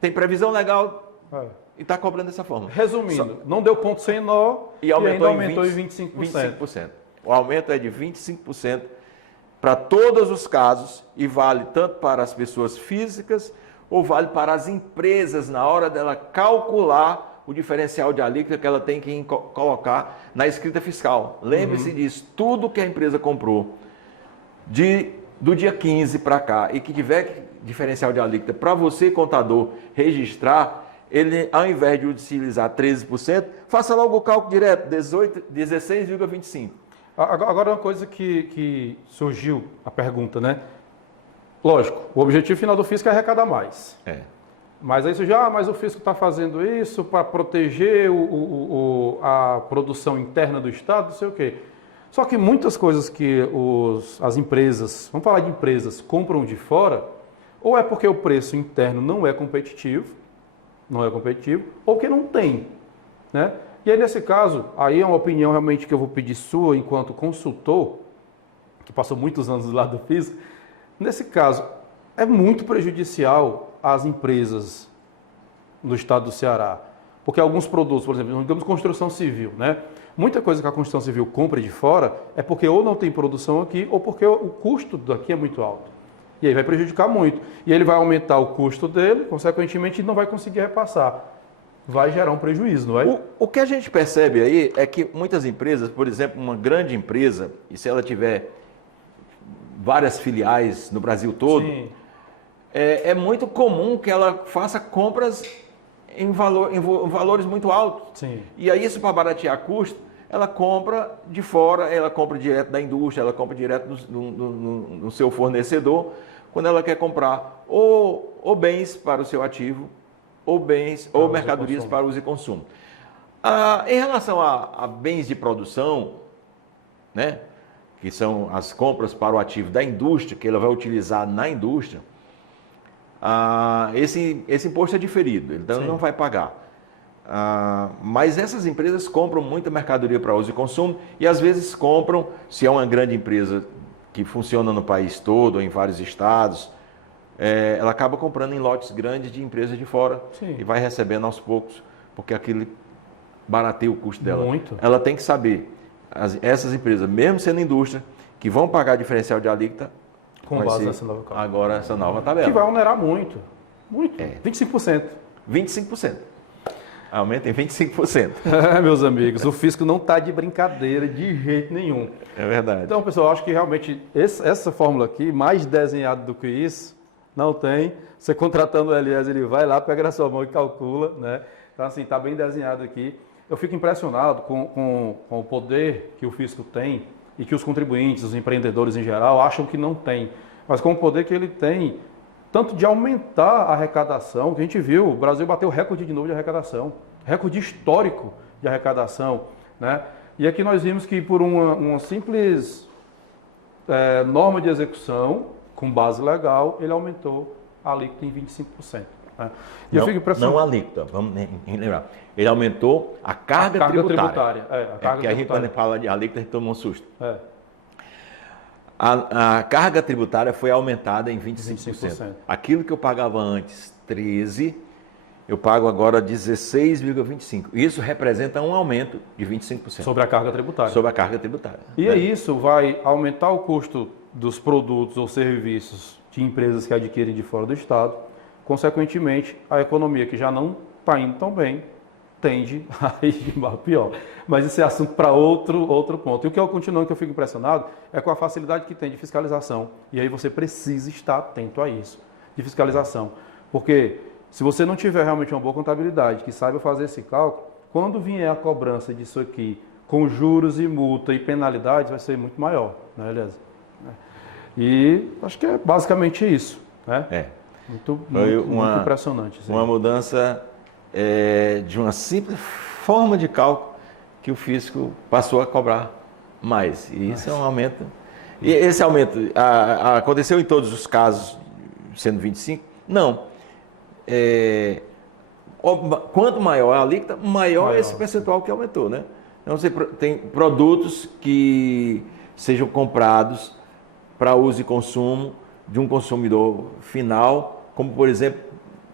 Tem previsão legal e está cobrando dessa forma. Resumindo, não deu ponto sem nó e aumentou em 25%. O aumento é de 25% para todos os casos e vale tanto para as pessoas físicas ou vale para as empresas na hora dela calcular o diferencial de alíquota que ela tem que colocar na escrita fiscal. Lembre-se disso, tudo que a empresa comprou do dia 15 para cá e que tiver diferencial de alíquota para você, contador, registrar, ele, ao invés de utilizar 13%, faça logo o cálculo direto, 16,25%. Agora uma coisa que surgiu, a pergunta, né? Lógico, o objetivo final do fisco é arrecadar mais. Mas aí surgiu, mas o fisco está fazendo isso para proteger a produção interna do Estado, não sei o quê. Só que muitas coisas que as empresas, vamos falar de empresas, compram de fora, ou é porque o preço interno não é competitivo, ou que não tem, né? E aí, nesse caso, aí é uma opinião realmente que eu vou pedir sua enquanto consultor, que passou muitos anos do lado do fisco. Nesse caso, é muito prejudicial às empresas do estado do Ceará, porque alguns produtos, por exemplo, digamos construção civil, né? Muita coisa que a construção civil compra de fora é porque ou não tem produção aqui, ou porque o custo daqui é muito alto. E aí vai prejudicar muito. E ele vai aumentar o custo dele, consequentemente, não vai conseguir repassar. Vai gerar um prejuízo, não vai? O que a gente percebe aí é que muitas empresas, por exemplo, uma grande empresa, e se ela tiver várias filiais no Brasil todo, é muito comum que ela faça compras em valores muito altos. Sim. E aí, isso para baratear custo, ela compra de fora, ela compra direto da indústria, ela compra direto no seu fornecedor, quando ela quer comprar ou bens para o seu ativo, ou bens ou mercadorias para uso e consumo. Em relação a bens de produção, né, que são as compras para o ativo da indústria, que ela vai utilizar na indústria, esse imposto é diferido, então ele não vai pagar. Mas essas empresas compram muita mercadoria para uso e consumo e às vezes compram, se é uma grande empresa que funciona no país todo, ou em vários estados, ela acaba comprando em lotes grandes de empresas de fora. Sim. E vai recebendo aos poucos, porque aquilo barateia o custo dela. Muito. Ela tem que saber, essas empresas, mesmo sendo indústria, que vão pagar diferencial de alíquota com base nessa nova cálculo. Agora essa nova tabela. Que vai onerar muito. Muito. 25%. 25%. Aumenta em 25%. Meus amigos, o fisco não está de brincadeira de jeito nenhum. É verdade. Então, pessoal, acho que realmente essa fórmula aqui, mais desenhada do que isso, não tem. Você contratando o Elias, ele vai lá, pega na sua mão e calcula, né? Então, assim, está bem desenhado aqui. Eu fico impressionado com o poder que o fisco tem e que os contribuintes, os empreendedores em geral, acham que não tem. Mas com o poder que ele tem, tanto de aumentar a arrecadação, que a gente viu, o Brasil bateu recorde de novo de arrecadação, recorde histórico de arrecadação, né? E aqui nós vimos que por uma simples norma de execução, com base legal, ele aumentou a alíquota em 25%. Né? E eu fico impressionado. Não a alíquota, vamos lembrar. Ele aumentou a carga tributária. Porque aí quando ele fala de alíquota, a gente toma um susto. A carga tributária foi aumentada em 25%. Aquilo que eu pagava antes 13%, eu pago agora 16,25%. Isso representa um aumento de 25%. Sobre a carga tributária. Sobre a carga tributária. E isso vai aumentar o custo dos produtos ou serviços de empresas que adquirem de fora do Estado. Consequentemente, a economia que já não está indo tão bem, tende a ir pior. Mas isso é assunto para outro ponto. E o que eu continuo, que eu fico impressionado, é com a facilidade que tem de fiscalização. E aí você precisa estar atento a isso, de fiscalização. Porque se você não tiver realmente uma boa contabilidade, que saiba fazer esse cálculo, quando vier a cobrança disso aqui, com juros e multa e penalidades, vai ser muito maior, né, beleza? E acho que é basicamente isso, né? Muito impressionante. Uma mudança de uma simples forma de cálculo que o fisco passou a cobrar mais. E isso é um aumento. E esse aumento aconteceu em todos os casos, sendo 25? Não. Quanto maior a alíquota, maior esse percentual que aumentou, né? Então, você tem produtos que sejam comprados para uso e consumo de um consumidor final, como, por exemplo,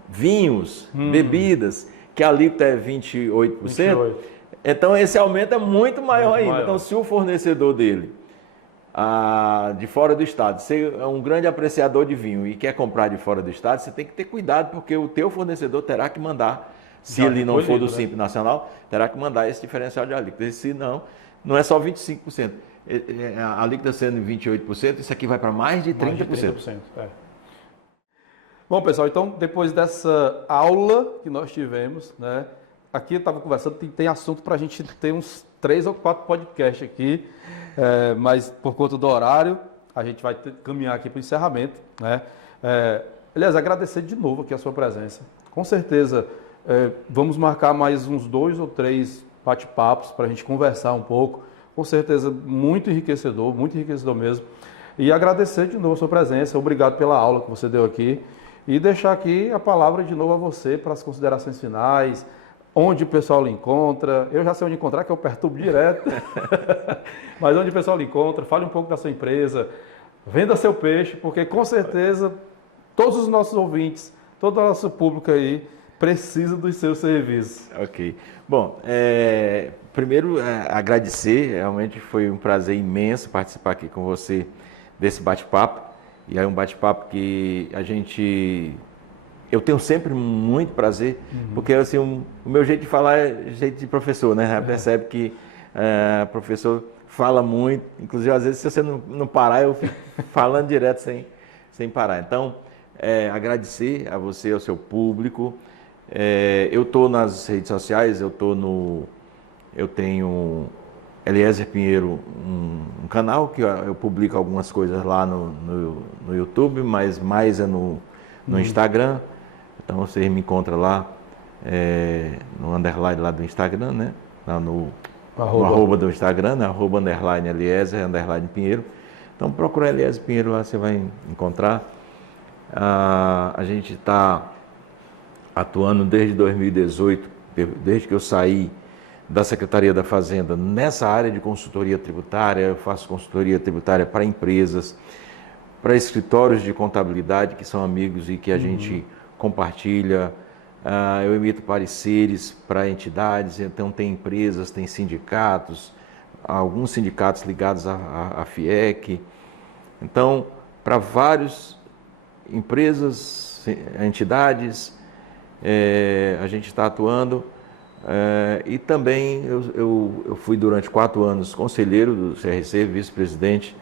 vinhos, bebidas, que a alíquota é 28%. Então, esse aumento é muito maior ainda. Então, se o fornecedor dele, de fora do estado, se é um grande apreciador de vinho e quer comprar de fora do estado, você tem que ter cuidado, porque o teu fornecedor terá que mandar, se ele não for do Simples Nacional, terá que mandar esse diferencial de alíquota. E se não, não é só 25%. A alíquota sendo 28%, isso aqui vai para mais de 30%. Mais de 30%. Bom, pessoal, então depois dessa aula que nós tivemos, né, aqui eu estava conversando, tem assunto para a gente ter uns 3 ou 4 podcasts aqui, mas por conta do horário, a gente vai caminhar aqui para o encerramento, né? Aliás, agradecer de novo aqui a sua presença. Com certeza, vamos marcar mais uns 2 ou 3 bate-papos para a gente conversar um pouco. Com certeza, muito enriquecedor mesmo. E agradecer de novo a sua presença, obrigado pela aula que você deu aqui. E deixar aqui a palavra de novo a você para as considerações finais, onde o pessoal lhe encontra. Eu já sei onde encontrar, que eu perturbo direto. Mas onde o pessoal lhe encontra, fale um pouco da sua empresa, venda seu peixe, porque com certeza todos os nossos ouvintes, todo o nosso público aí precisa dos seus serviços. Ok. Bom, primeiro agradecer, realmente foi um prazer imenso participar aqui com você desse bate-papo. E aí um bate-papo que eu tenho sempre muito prazer, porque assim, o meu jeito de falar é jeito de professor, né? Percebe que o professor fala muito, inclusive às vezes se você não parar, eu fico falando direto sem parar. Então, agradecer a você, ao seu público. Eu estou nas redes sociais, eu tenho Eliezer Pinheiro, um canal que eu publico algumas coisas lá no YouTube, mas mais no Instagram. Então você me encontra lá no underline lá do Instagram, né? Lá no arroba do Instagram, né? @ underline Eliezer, underline Pinheiro. Então procura Eliezer Pinheiro lá, você vai encontrar. A gente está atuando desde 2018, desde que eu saí da Secretaria da Fazenda nessa área de consultoria tributária. Eu faço consultoria tributária para empresas, para escritórios de contabilidade que são amigos e que a gente compartilha. Eu emito pareceres para entidades, então tem empresas, tem sindicatos, alguns sindicatos ligados à FIEC. Então, para várias empresas, entidades, a gente está atuando. E também eu fui durante 4 anos conselheiro do CRC, vice-presidente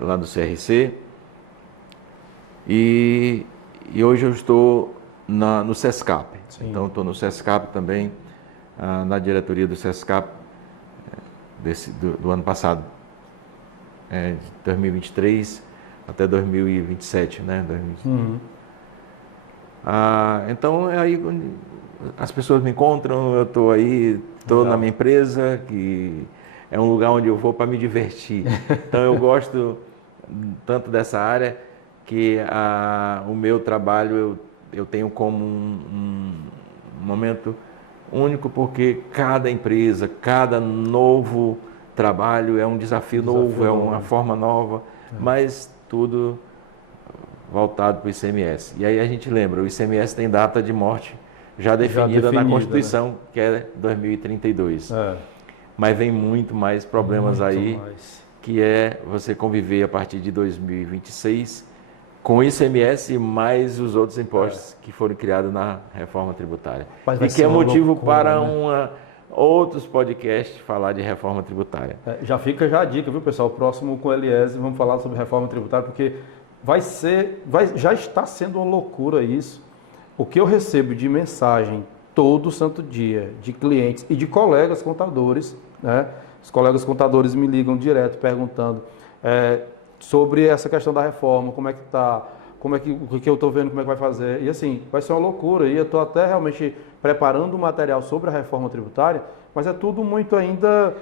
lá do CRC, e hoje eu estou no SESCAP. Sim. Então estou no SESCAP também, na diretoria do SESCAP do ano passado, de 2023 até 2027, né? Então é aí onde as pessoas me encontram, eu estou aí, estou na minha empresa, que é um lugar onde eu vou para me divertir. Então eu gosto tanto dessa área que o meu trabalho eu tenho como um momento único, porque cada empresa, cada novo trabalho é um desafio novo, é uma forma nova, mas tudo voltado para o ICMS. E aí a gente lembra, o ICMS tem data de morte já definida na Constituição, né? Que é 2032. Mas vem muito mais problemas que é você conviver a partir de 2026 Com o ICMS mais os outros impostos que foram criados na reforma tributária. Mas E que é motivo loucura, para né? outros podcasts falar de reforma tributária. Já fica já a dica, viu, pessoal? O próximo com o Eliezer, vamos falar sobre reforma tributária, porque já está sendo uma loucura isso. O que eu recebo de mensagem todo santo dia de clientes e de colegas contadores, né? Os colegas contadores me ligam direto perguntando sobre essa questão da reforma, como é que está, o que eu estou vendo, como é que vai fazer. E assim, vai ser uma loucura. E eu estou até realmente preparando um material sobre a reforma tributária, mas é tudo muito ainda...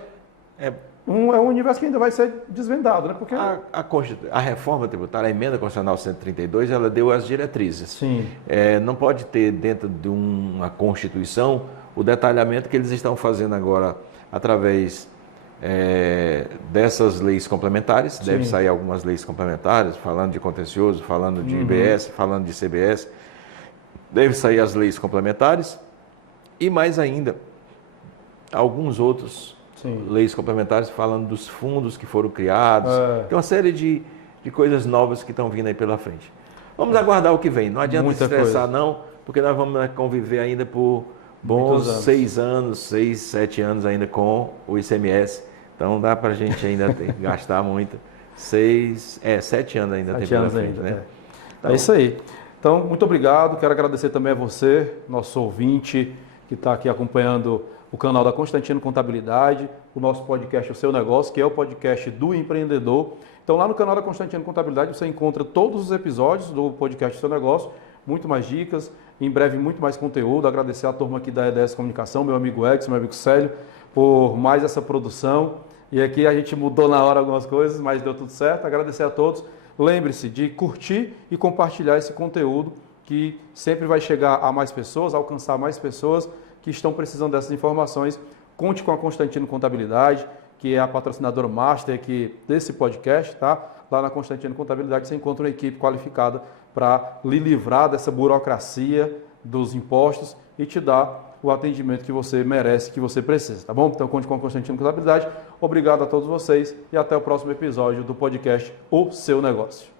É um universo que ainda vai ser desvendado, né? Porque a reforma tributária, a emenda constitucional 132, ela deu as diretrizes. Sim. Não pode ter dentro de uma Constituição o detalhamento que eles estão fazendo agora através dessas leis complementares. Sim. Deve sair algumas leis complementares, falando de contencioso, falando de IBS, falando de CBS. Deve sair as leis complementares e mais ainda alguns outros leis complementares falando dos fundos que foram criados. Tem uma série de coisas novas que estão vindo aí pela frente. Vamos aguardar o que vem. Não adianta se estressar não, porque nós vamos conviver ainda por bons 6 anos, 6, 7 anos ainda com o ICMS. Então dá para a gente ainda gastar muito. 7 anos ainda tem pela frente, ainda, né? Então, é isso aí. Então, muito obrigado. Quero agradecer também a você, nosso ouvinte, que está aqui acompanhando o canal da Constantino Contabilidade, o nosso podcast O Seu Negócio, que é o podcast do empreendedor. Então, lá no canal da Constantino Contabilidade, você encontra todos os episódios do podcast O Seu Negócio, muito mais dicas, em breve muito mais conteúdo. Agradecer a turma aqui da EDS Comunicação, meu amigo Edson, meu amigo Célio, por mais essa produção. E aqui a gente mudou na hora algumas coisas, mas deu tudo certo. Agradecer a todos. Lembre-se de curtir e compartilhar esse conteúdo, que sempre vai chegar a mais pessoas, alcançar mais pessoas que estão precisando dessas informações. Conte com a Constantino Contabilidade, que é a patrocinadora master aqui desse podcast, tá? Lá na Constantino Contabilidade você encontra uma equipe qualificada para lhe livrar dessa burocracia dos impostos e te dar o atendimento que você merece, que você precisa, tá bom? Então conte com a Constantino Contabilidade. Obrigado a todos vocês e até o próximo episódio do podcast O Seu Negócio.